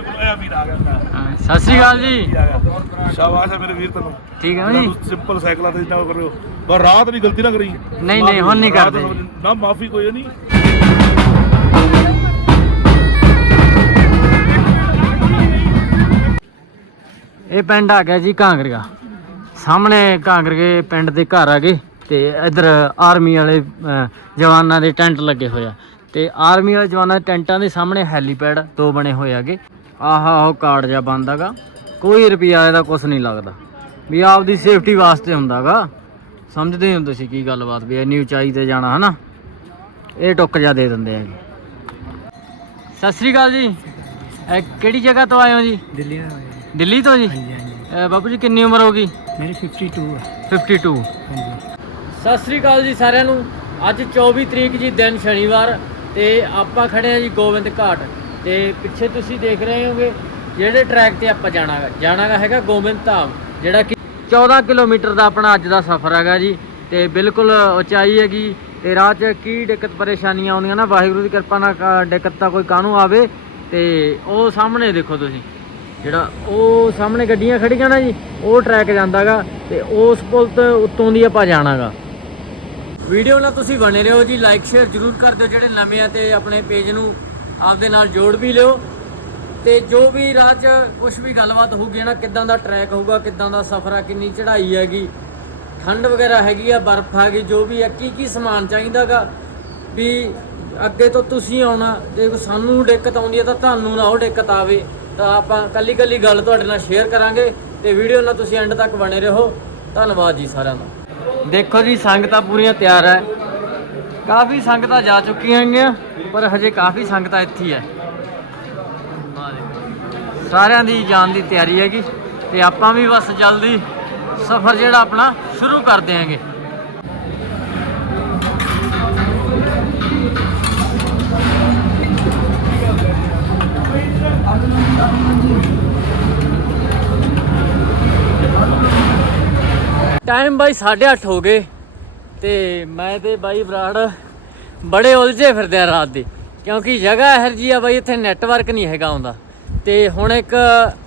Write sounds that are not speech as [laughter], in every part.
ਇਹ ਵੀਰ ਆ ਗਿਆ ਮੈਂ ਹਾਂ, ਸਤਿ ਸ੍ਰੀ ਅਕਾਲ ਜੀ। ਕੀ ਆ ਗਿਆ। ਸ਼ਾਬਾਸ਼ ਹੈ ਮੇਰੇ ਵੀਰ ਤੈਨੂੰ। ਠੀਕ ਹੈ ਜੀ? ਸਿੰਪਲ ਸਾਈਕਲਾਂ ਤੇ ਨਾ ਕਰਿਓ। ਪਰ ਰਾਤ ਨਹੀਂ ਗਲਤੀ ਨਾ ਕਰੀ ਨਹੀਂ, ਨਹੀਂ, ਹੁਣ ਨਹੀਂ ਰਾਤ ਕਰਦੇ। ਨਾ ਮਾਫੀ ਕੋਈ ਨਹੀਂ। ਇਹ ਪਿੰਡ ਆ ਗਿਆ ਜੀ ਕਾਂਗਰਗਾ ਸਾਹਮਣੇ ਕਾਂਗਰਗੇ ਪਿੰਡ ਦੇ ਘਰ ਆ ਗਏ ਤੇ ਇਧਰ ਆਰਮੀ ਵਾਲੇ ਅਹ, ਜਵਾਨਾਂ ਦੇ ਟੈਂਟ ਲੱਗੇ ਹੋਏ ਆ। ਤੇ ਆਰਮੀ ਵਾਲੇ ਜਵਾਨਾਂ ਦੇ ਟੈਂਟਾਂ ਦੇ ਸਾਹਮਣੇ ਹੈਲੀਪੈਡ ਦੋ ਬਣੇ ਹੋਏ ਆਗੇ ਆਹਾ ਉਹ ਕਾਰਡ ਜਿਹਾ ਬੰਦਾਗਾ। ਕੋਈ ਰੁਪਿਆ ਇਹਦਾ ਕੁਝ ਨਹੀਂ ਲੱਗਦਾ। ਵੀ ਆਪਦੀ ਸੇਫਟੀ ਵਾਸਤੇ ਹੁੰਦਾਗਾ। ਸਮਝਦੇ ਹੋ ਤੁਸੀਂ ਕੀ ਗੱਲਬਾਤ ਵੀ ਇੰਨੀ ਉਚਾਈ ਤੇ ਜਾਣਾ ਹਨਾ? ਇਹ ਟੁੱਕ ਜਾ ਦੇ ਦਿੰਦੇ ਹੈਗੇ ਸਤਿ ਸ੍ਰੀ ਅਕਾਲ ਜੀ। ਇਹ ਕਿਹੜੀ ਜਗ੍ਹਾ ਤੋਂ ਆਏ ਹੋ ਜੀ? ਦਿੱਲੀ ਹੋਇਆ ਦਿੱਲੀ ਤੋਂ ਜੀ? ਹਾਂਜੀ ਬਾਪੂ ਜੀ ਕਿੰਨੀ ਉਮਰ ਹੋ ਗਈ? ਮੇਰੀ 52 ਹੈ 52 ਹਾਂਜੀ। ਸਤਿ ਸ੍ਰੀ ਅਕਾਲ ਜੀ ਸਾਰਿਆਂ ਨੂੰ। ਅੱਜ 24 ਤਰੀਕ ਜੀ ਦਿਨ ਸ਼ਨੀਵਾਰ ਤੇ ਆਪਾਂ ਖੜੇ ਆ ਜੀ ਗੋਬਿੰਦ ਘਾਟ। ਤੇ ਪਿੱਛੇ ਤੁਸੀਂ ਦੇਖ ਰਹੇ ਹੋਗੇ ਜਿਹੜੇ ਟਰੈਕ ਤੇ ਆਪਾਂ ਜਾਣਾਗਾ। ਜਾਣਾਗਾ ਹੈਗਾ ਗੋਬਿੰਦ ਧਾਮ, ਜਿਹੜਾ ਕਿ 14 ਕਿਲੋਮੀਟਰ ਦਾ ਆਪਣਾ ਅੱਜ ਦਾ ਸਫ਼ਰ ਹੈਗਾ ਜੀ। ਤੇ ਬਿਲਕੁਲ ਉਚਾਈ ਹੈਗੀ ਤੇ ਰਾਹ 'ਚ ਕੀ ਦਿੱਕਤ ਪਰੇਸ਼ਾਨੀਆਂ ਆਉਂਦੀਆਂ ਨਾ, ਵਾਹਿਗੁਰੂ ਦੀ ਕਿਰਪਾ ਨਾਲ ਕ- ਦਿੱਕਤ ਤਾਂ ਕੋਈ ਕਾਹਨੂੰ ਆਵੇ। ਤੇ ਉਹ ਸਾਹਮਣੇ ਦੇਖੋ ਤੁਸੀਂ, ਜਿਹੜਾ ਉਹ ਸਾਹਮਣੇ ਗੱਡੀਆਂ ਖੜੀਆਂ ਨਾ ਜੀ, ਉਹ ਟਰੈਕ ਜਾਂਦਾਗਾ ਤੇ ਉਸ ਪੁਲ ਤੋਂ ਉੱਤੋਂ ਦੀ ਆਪਾਂ ਜਾਣਾਗਾ। ਵੀਡੀਓ ਨਾਲ ਤੁਸੀਂ ਬਣੇ ਰਹੋ ਜੀ ਲਾਈਕ ਸ਼ੇਅਰ ਜਰੂਰ ਕਰ ਦਿਓ ਜਿਹੜੇ ਨਵੇਂ ਆ ਤੇ ਆਪਣੇ ਪੇਜ ਨੂੰ ਆਪਦੇ ਨਾਲ ਜੋੜ ਵੀ ਲਿਓ। ਤੇ ਜੋ ਵੀ ਰਾਹ 'ਚ ਕੁਝ ਵੀ ਗੱਲਬਾਤ ਹੋਊਗੀ ਨਾ, ਕਿੱਦਾਂ ਦਾ ਟਰੈਕ ਹੋਊਗਾ, ਕਿੱਦਾਂ ਦਾ ਸਫ਼ਰ ਆ, ਕਿੰਨੀ ਚੜ੍ਹਾਈ ਹੈਗੀ ਠੰਡ ਵਗੈਰਾ ਹੈਗੀ ਆ, ਬਰਫ਼ ਹੈਗੀ ਜੋ ਵੀ ਆ ਕੀ ਕੀ ਸਮਾਨ ਚਾਹੀਦਾਗਾ ਵੀ ਅੱਗੇ ਤੋਂ ਤੁਸੀਂ ਆਉਣਾ, ਜੇ ਕੋਈ ਸਾਨੂੰ ਦਿੱਕਤ ਆਉਂਦੀ ਹੈ ਤਾਂ ਤੁਹਾਨੂੰ ਨਾ ਉਹ ਦਿੱਕਤ ਆਵੇ, ਤਾਂ ਆਪਾਂ ਕੱਲੀ ਕੱਲੀ ਗੱਲ ਤੁਹਾਡੇ ਨਾਲ ਸ਼ੇਅਰ ਕਰਾਂਗੇ ਤੇ ਵੀਡੀਓ ਨਾਲ ਤੁਸੀਂ ਐਂਡ ਤੱਕ ਬਣੇ ਰਹੋ। ਧੰਨਵਾਦ ਜੀ ਸਾਰਿਆਂ ਦਾ। ਦੇਖੋ ਜੀ, ਸੰਗਤਾਂ ਪੂਰੀਆਂ ਤਿਆਰ ਹੈ। ਕਾਫੀ ਸੰਗਤਾਂ ਜਾ ਚੁੱਕੀਆਂ ਹੈਗੀਆਂ। ਪਰ ਹਜੇ ਕਾਫੀ ਸੰਗਤਾਂ ਇੱਥੇ ਹੈ ਸਾਰਿਆਂ ਦੀ ਜਾਣ ਦੀ ਤਿਆਰੀ ਹੈਗੀ ਤੇ ਆਪਾਂ ਵੀ ਬਸ ਜਲਦੀ ਸਫ਼ਰ ਜਿਹੜਾ ਆਪਣਾ ਸ਼ੁਰੂ ਕਰ ਦਿਆਂਗੇ। ਟਾਈਮ ਬਾਈ 8:30 ਹੋ ਗਏ ਤੇ ਮੈਂ ਤੇ ਬਾਈ ਬਰਾੜ ਬੜੇ ਉਲਝੇ ਫਿਰਦੇ ਆ ਰਾਤ ਦੇ ਕਿਉਂਕਿ ਜਗ੍ਹਾ ਇਹੋ ਜਿਹੀ ਆ ਬਾਈ ਇੱਥੇ ਨੈਟਵਰਕ ਨਹੀਂ ਹੈਗਾ ਆਉਂਦਾ। ਤੇ ਹੁਣ ਇੱਕ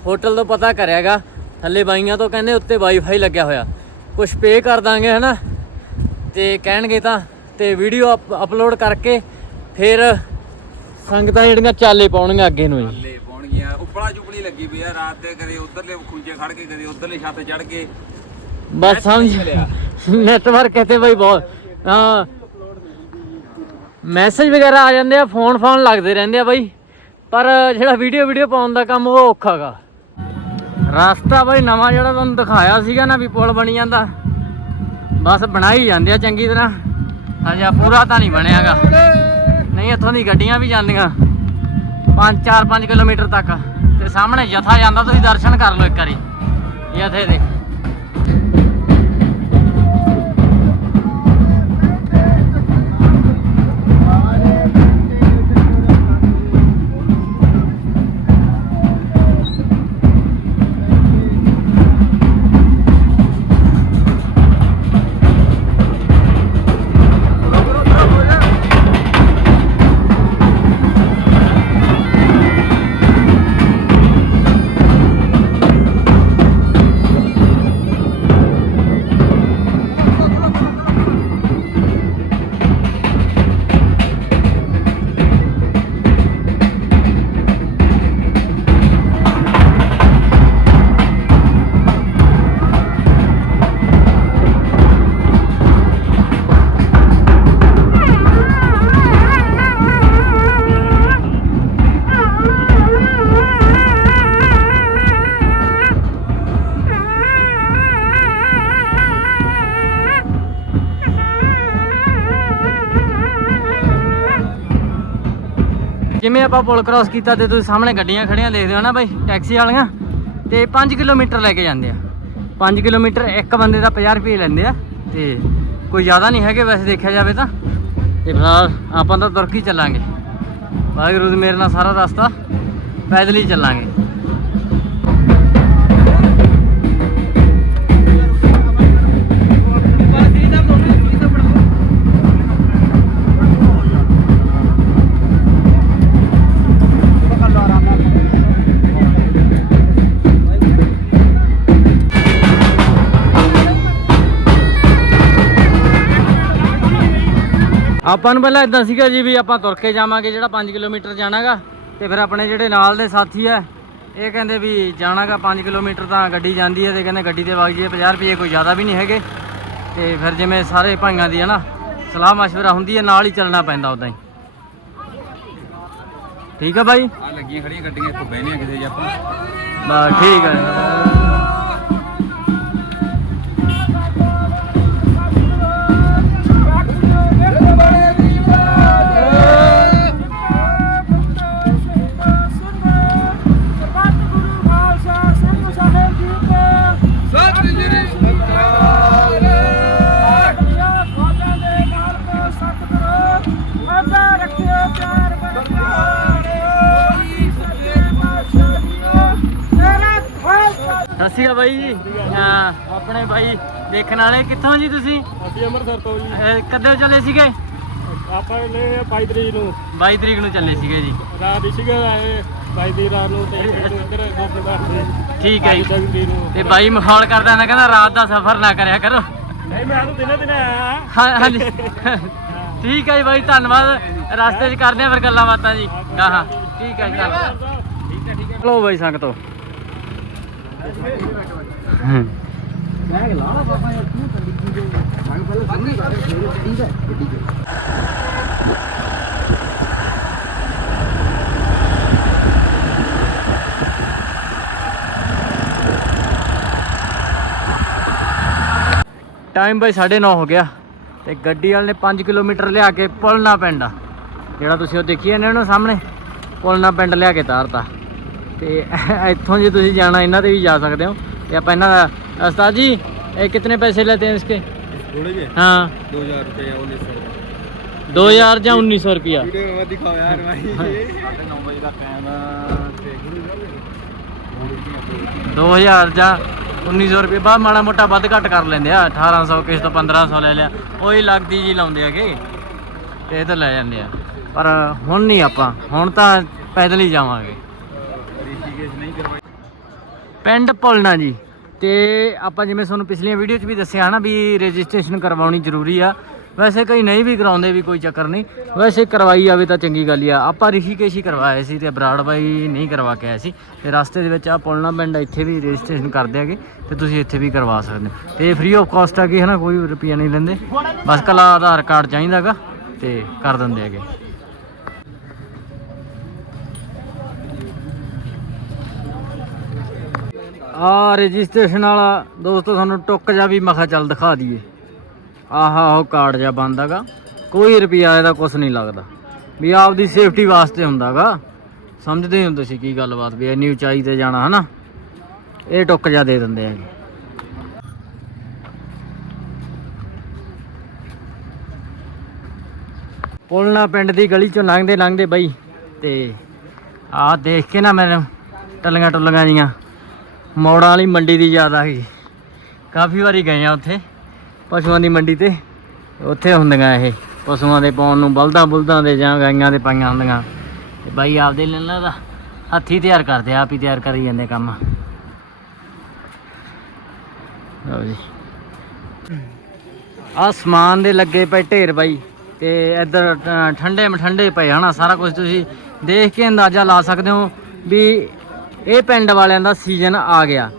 ਹੋਟਲ ਤੋਂ ਪਤਾ ਕਰਿਆਗਾ ਥੱਲੇ ਬਾਈਆਂ ਤੋਂ ਕਹਿੰਦੇ ਉੱਤੇ ਵਾਈਫਾਈ ਲੱਗਿਆ ਹੋਇਆ। ਕੁਝ ਪੇ ਕਰ ਦਾਂਗੇ ਹਨਾ? ਤੇ ਕਹਿਣਗੇ ਤਾਂ ਤੇ ਵੀਡੀਓ ਅਪਲੋਡ ਕਰਕੇ ਫਿਰ ਸੰਗਤਾਂ ਜਿਹੜੀਆਂ ਚਾਲੇ ਪਾਉਣਗੀਆਂ ਅੱਗੇ ਨੂੰ ਜੀ ਲੈ ਪਾਉਣਗੀਆਂ। ਉੱਪਲਾ ਚੁਪਲੀ ਲੱਗੀ ਪਈ ਆ ਰਾਤ ਦੇ ਕਦੇ ਉਧਰਲੇ ਖੁੰਝੇ ਖੜ ਕੇ ਕਦੇ ਉਧਰਲੇ ਛੱਤ ਚੜ ਕੇ। ਬਸ ਸਮਝ ਮਿਲਿਆ। [laughs] ਨੈਟਵਰਕ ਇੱਥੇ ਬਈ ਬਹੁਤ ਹਾਂ ਮੈਸੇਜ ਵਗੈਰਾ ਆ ਜਾਂਦੇ ਆ ਫੋਨ ਫੋਨ ਲੱਗਦੇ ਰਹਿੰਦੇ ਆ ਬਾਈ। ਪਰ ਜਿਹੜਾ ਵੀਡੀਓ ਵੀਡੀਓ ਪਾਉਣ ਦਾ ਕੰਮ ਉਹ ਔਖਾਗਾ ਰਸਤਾ ਬਾਈ ਨਵਾਂ ਜਿਹੜਾ ਤੁਹਾਨੂੰ ਦਿਖਾਇਆ ਸੀਗਾ ਨਾ ਵੀ ਪੁਲ ਬਣੀ ਜਾਂਦਾ। ਬਸ ਬਣਾਈ ਜਾਂਦੇ ਆ ਚੰਗੀ ਤਰ੍ਹਾਂ। ਹਜੇ ਪੂਰਾ ਤਾਂ ਨਹੀਂ ਬਣਿਆਗਾ ਨਹੀਂ, ਇੱਥੋਂ ਦੀ ਗੱਡੀਆਂ ਵੀ ਜਾਂਦੀਆਂ। 5 4 5 ਕਿਲੋਮੀਟਰ ਤੱਕ। ਤੇ ਸਾਹਮਣੇ ਜਥਾ ਜਾਂਦਾ, ਤੁਸੀਂ ਦਰਸ਼ਨ ਕਰ ਲਓ ਇੱਕ ਵਾਰੀ। ਜਥੇ ਦੇ ਜਿਵੇਂ ਆਪਾਂ ਪੁਲ ਕ੍ਰਾਸ ਕੀਤਾ ਤੇ ਤੁਸੀਂ ਸਾਹਮਣੇ ਗੱਡੀਆਂ ਖੜੀਆਂ ਦੇਖਦੇ ਹੋ ਨਾ ਬਾਈ ਟੈਕਸੀ ਵਾਲੀਆਂ, ਤੇ 5 ਕਿਲੋਮੀਟਰ ਲੈ ਕੇ ਜਾਂਦੇ ਆ। 5 ਕਿਲੋਮੀਟਰ ਇੱਕ ਬੰਦੇ ਦਾ 50 ਰੁਪਏ ਲੈਂਦੇ ਆ, ਤੇ ਕੋਈ ਜ਼ਿਆਦਾ ਨਹੀਂ ਹੈਗੇ ਵੈਸੇ ਦੇਖਿਆ ਜਾਵੇ ਤਾਂ। ਤੇ ਫਿਲਹਾਲ ਆਪਾਂ ਤਾਂ ਤੁਰ ਹੀ ਚੱਲਾਂਗੇ। ਵਾਹਿਗੁਰੂ ਦੀ ਮੇਰੇ ਨਾਲ ਸਾਰਾ ਰਸਤਾ ਪੈਦਲ ਹੀ ਚੱਲਾਂਗੇ। ਆਪਾਂ ਨੂੰ ਪਹਿਲਾਂ ਇਦਾਂ ਸੀਗਾ ਜੀ ਵੀ ਆਪਾਂ ਤੁਰ ਕੇ ਜਾਵਾਂਗੇ ਜਿਹੜਾ 5 ਕਿਲੋਮੀਟਰ ਜਾਣਾਗਾ ਤੇ ਫਿਰ ਆਪਣੇ ਜਿਹੜੇ ਨਾਲ ਦੇ ਸਾਥੀ ਆ ਇਹ ਕਹਿੰਦੇ ਵੀ ਜਾਣਾਗਾ 5 ਕਿਲੋਮੀਟਰ ਤਾਂ ਗੱਡੀ ਜਾਂਦੀ ਹੈ ਤੇ ਕਹਿੰਦੇ ਗੱਡੀ ਤੇ ਵਗ ਜਾਈਏ 50 ਰੁਪਏ ਕੋਈ ਜ਼ਿਆਦਾ ਵੀ ਨਹੀਂ ਹੈਗੇ। ਤੇ ਫਿਰ ਜਿਵੇਂ ਸਾਰੇ ਭਾਈਆਂ ਦੀ ਹੈ ਨਾ ਸਲਾਹ ਮਸ਼ਵਰਾ ਹੁੰਦੀ ਹੈ ਨਾਲ ਹੀ ਚੱਲਣਾ ਪੈਂਦਾ ਉਦਾਂ ਹੀ। ਠੀਕ ਆ ਬਾਈ? ਆ ਲੱਗੀਆਂ ਖੜੀਆਂ ਗੱਡੀਆਂ ਇੱਥੇ ਬਹਿਨੇ ਆ ਕਿਸੇ ਆਪਾਂ। ਬਾ ਠੀਕ ਆ। ਦੇਖਣ ਵਾਲੇ ਕਿੱਥੋਂ ਜੀ ਤੁਸੀਂ? ਅਸੀਂ ਅੰਮ੍ਰਿਤਸਰ ਤੋਂ ਜੀ। ਇਹ ਕਦੋਂ ਚੱਲੇ ਸੀਗੇ? ਆਪਾਂ ਨੇ 22 ਤਰੀਕ ਨੂੰ। 22 ਤਰੀਕ ਨੂੰ ਚੱਲੇ ਸੀਗੇ ਜੀ। ਰਾਤ ਇਸ਼ੀਗਾ ਆਏ 22 ਦੀ ਰਾਤ ਨੂੰ ਤੇ ਇੱਧਰ ਗੋਬਿੰਦਗੜ੍ਹ ਠੀਕ ਹੈ ਜੀ। 22 ਤਰੀਕ ਨੂੰ। ਤੇ ਬਾਈ ਮਖੌਲ ਕਰਦਾ ਨਾ ਕਹਿੰਦਾ ਰਾਤ ਦਾ ਸਫ਼ਰ ਨਾ ਕਰਿਆ ਕਰੋ। ਨਹੀਂ ਮੈਂ ਤਾਂ ਦਿਨੇ ਦਿਨੇ ਆਇਆ। ਹਾਂ ਹਾਂਜੀ ਠੀਕ ਹੈ ਜੀ ਬਾਈ ਧੰਨਵਾਦ। ਰਸਤੇ 'ਚ ਕਰਦੇ ਆ ਫਿਰ ਗੱਲਾਂ ਬਾਤਾਂ ਜੀ। ਗਾਹਾਂ ਠੀਕ ਹੈ ਜੀ ਧੰਨਵਾਦ। ਠੀਕ ਹੈ ਠੀਕ ਹੈ ਚਲੋ ਬਾਈ ਸੰਗਤੋ। ਹੂੰ ਟਾਈਮ ਬਾਈ 9:30 ਹੋ ਗਿਆ ਤੇ ਗੱਡੀ ਵਾਲੇ ਨੇ 5 ਕਿਲੋਮੀਟਰ ਲਿਆ ਕੇ ਪੁਲਨਾ ਪਿੰਡ ਆ। ਜਿਹੜਾ ਤੁਸੀਂ ਉਹ ਦੇਖੀ ਜਾਂਦੇ ਹੋ ਸਾਹਮਣੇ, ਪੁਲਨਾ ਪਿੰਡ ਲਿਆ ਕੇ ਤਾਰਤਾ। ਤੇ ਇੱਥੋਂ ਜੇ ਤੁਸੀਂ ਜਾਣਾ, ਇਹਨਾਂ ਤੇ ਵੀ ਜਾ ਸਕਦੇ ਹੋ। ਤੇ ਆਪਾਂ ਇਹਨਾਂ ਦਾ ਉਸਤਾਦ ਜੀ ਇਹ ਕਿੰਨੇ ਪੈਸੇ लेते हैं इसके थोड़े जे हाँ 2000 रुपए या 1900 2000 ਜਾਂ 1900 रुपया वीडियो में मत दिखाओ यार भाई 9 ਵਜੇ ਦਾ ਟਾਈਮ 2000 ਜਾਂ 1900 ਰੁਪਏ ਬਾ ਮਾੜਾ ਮੋਟਾ ਵੱਧ ਘੱਟ ਕਰ ਲੈਂਦੇ ਆ 1800 ਕਿਸ ਤੋਂ 1500 ਲੈ ਲਿਆ ਉਹੀ ਲੱਗਦੀ ਜੀ ਲਾਉਂਦੇ ਹੈਗੇ ਤੇ ਇਹ ਤਾਂ ਲੈ ਜਾਂਦੇ ਆ ਪਰ ਹੁਣ ਨਹੀਂ ਆਪਾਂ ਹੁਣ ਤਾਂ ਪੈਦਲ ਹੀ ਜਾਵਾਂਗੇ ਰਿਸ਼ੀਕੇਸ਼ ਨਹੀਂ ਕਰਵਾਈ ਪਿੰਡ ਪੁਲਣਾ ਜੀ ਤੇ ਆਪਾਂ ਜਿਵੇਂ ਤੁਹਾਨੂੰ ਪਿਛਲੀਆਂ ਵੀਡੀਓ 'ਚ ਵੀ ਦੱਸਿਆ ਨਾ ਵੀ ਰਜਿਸਟ੍ਰੇਸ਼ਨ ਕਰਵਾਉਣੀ ਜ਼ਰੂਰੀ ਆ। ਵੈਸੇ ਕਈ ਨਹੀਂ ਵੀ ਕਰਾਉਂਦੇ ਵੀ ਕੋਈ ਚੱਕਰ ਨਹੀਂ। ਵੈਸੇ ਕਰਵਾਈ ਆਵੇ ਤਾਂ ਚੰਗੀ ਗੱਲ ਆ। ਆਪਾਂ ਰਿਸ਼ੀਕੇਸ਼ ਹੀ ਕਰਵਾਏ ਸੀ ਤੇ ਬਰਾੜ ਬਾਈ ਨਹੀਂ ਕਰਵਾ ਕੇ ਆਏ ਸੀ। ਤੇ ਰਸਤੇ ਦੇ ਵਿੱਚ ਆ ਪੁਲਣਾ ਪਿੰਡ ਇੱਥੇ ਵੀ ਰਜਿਸਟ੍ਰੇਸ਼ਨ ਕਰਦੇ ਹੈਗੇ। ਤੇ ਤੁਸੀਂ ਇੱਥੇ ਵੀ ਕਰਵਾ ਸਕਦੇ ਹੋ। ਤੇ ਫ੍ਰੀ ਆਫ ਕਾਸਟ ਆ ਗਏ ਹੈ ਨਾ ਕੋਈ ਰੁਪਈਆ ਨਹੀਂ ਲੈਂਦੇ। ਬਸ ਕਲਾ ਆਧਾਰ ਕਾਰਡ ਚਾਹੀਦਾਗਾ ਤੇ ਕਰ ਦਿੰਦੇ ਹੈਗੇ। ਆ ਰਜਿਸਟ੍ਰੇਸ਼ਨ ਵਾਲਾ, ਦੋਸਤੋ ਤੁਹਾਨੂੰ ਟੁੱਕ ਜਾ ਵੀ ਮਖਾ ਚੱਲ ਦਿਖਾ ਦਈਏ। ਆਹਾ, ਉਹ ਕਾਰਡ ਜਾ ਬੰਦਾਗਾ ਕੋਈ ਰੁਪਿਆ ਇਹਦਾ ਕੁਝ ਨਹੀਂ ਲੱਗਦਾ। ਵੀ ਆਪਦੀ ਸੇਫਟੀ ਵਾਸਤੇ ਹੁੰਦਾਗਾ ਸਮਝਦੇ ਹੋ ਤੁਸੀਂ ਕੀ ਗੱਲਬਾਤ ਵੀ, ਇੰਨੀ ਉਚਾਈ ਤੇ ਜਾਣਾ, ਹਨਾ? ਇਹ ਟੁੱਕ ਜਾ ਦੇ ਦਿੰਦੇ ਹੈਗੇ। ਪੁਲਣਾ ਪਿੰਡ ਦੀ ਗਲੀ ਚੋਂ ਲੰਘਦੇ ਲੰਘਦੇ ਬਾਈ, ਤੇ ਆਹ ਦੇਖ ਕੇ ਨਾ ਮੈਨੂੰ ਟੱਲੀਆਂ ਟੁੱਲੀਆਂ ਜੀਆਂ। ਮੌੜਾਂ ਵਾਲੀ ਮੰਡੀ ਦੀ ਯਾਦ ਆ ਗਈ। ਕਾਫੀ ਵਾਰੀ ਗਏ ਆ ਉੱਥੇ, ਪਸ਼ੂਆਂ ਦੀ ਮੰਡੀ ਤੇ। ਉੱਥੇ ਹੁੰਦੀਆਂ ਇਹ, ਪਸ਼ੂਆਂ ਦੇ ਪਾਉਣ ਨੂੰ ਬਲਦਾਂ ਬੁਲਦਾਂ ਦੇ ਜਾਂ ਗਾਈਆਂ ਦੇ ਪਾਈਆਂ ਹੁੰਦੀਆਂ। ਤੇ ਬਾਈ ਆਪਦੇ ਲੈਣਾ ਦਾ ਹੱਥੀ ਤਿਆਰ ਕਰਦੇ ਆਪ ਹੀ ਤਿਆਰ ਕਰੀ ਜਾਂਦੇ ਕੰਮ। ਲਓ ਜੀ। ਆ ਸਮਾਨ ਦੇ ਲੱਗੇ ਪਏ ਢੇਰ ਬਾਈ, ਤੇ ਇੱਧਰ ਠੰਡੇ ਮਠੰਡੇ ਪਏ ਹਨਾ, ਸਾਰਾ ਕੁਝ ਤੁਸੀਂ ਦੇਖ ਕੇ ਅੰਦਾਜ਼ਾ ਲਾ ਸਕਦੇ ਹੋ ਵੀ ਇਹ ਪਿੰਡ ਵਾਲਿਆਂ ਦਾ ਸੀਜ਼ਨ ਆ ਗਿਆ।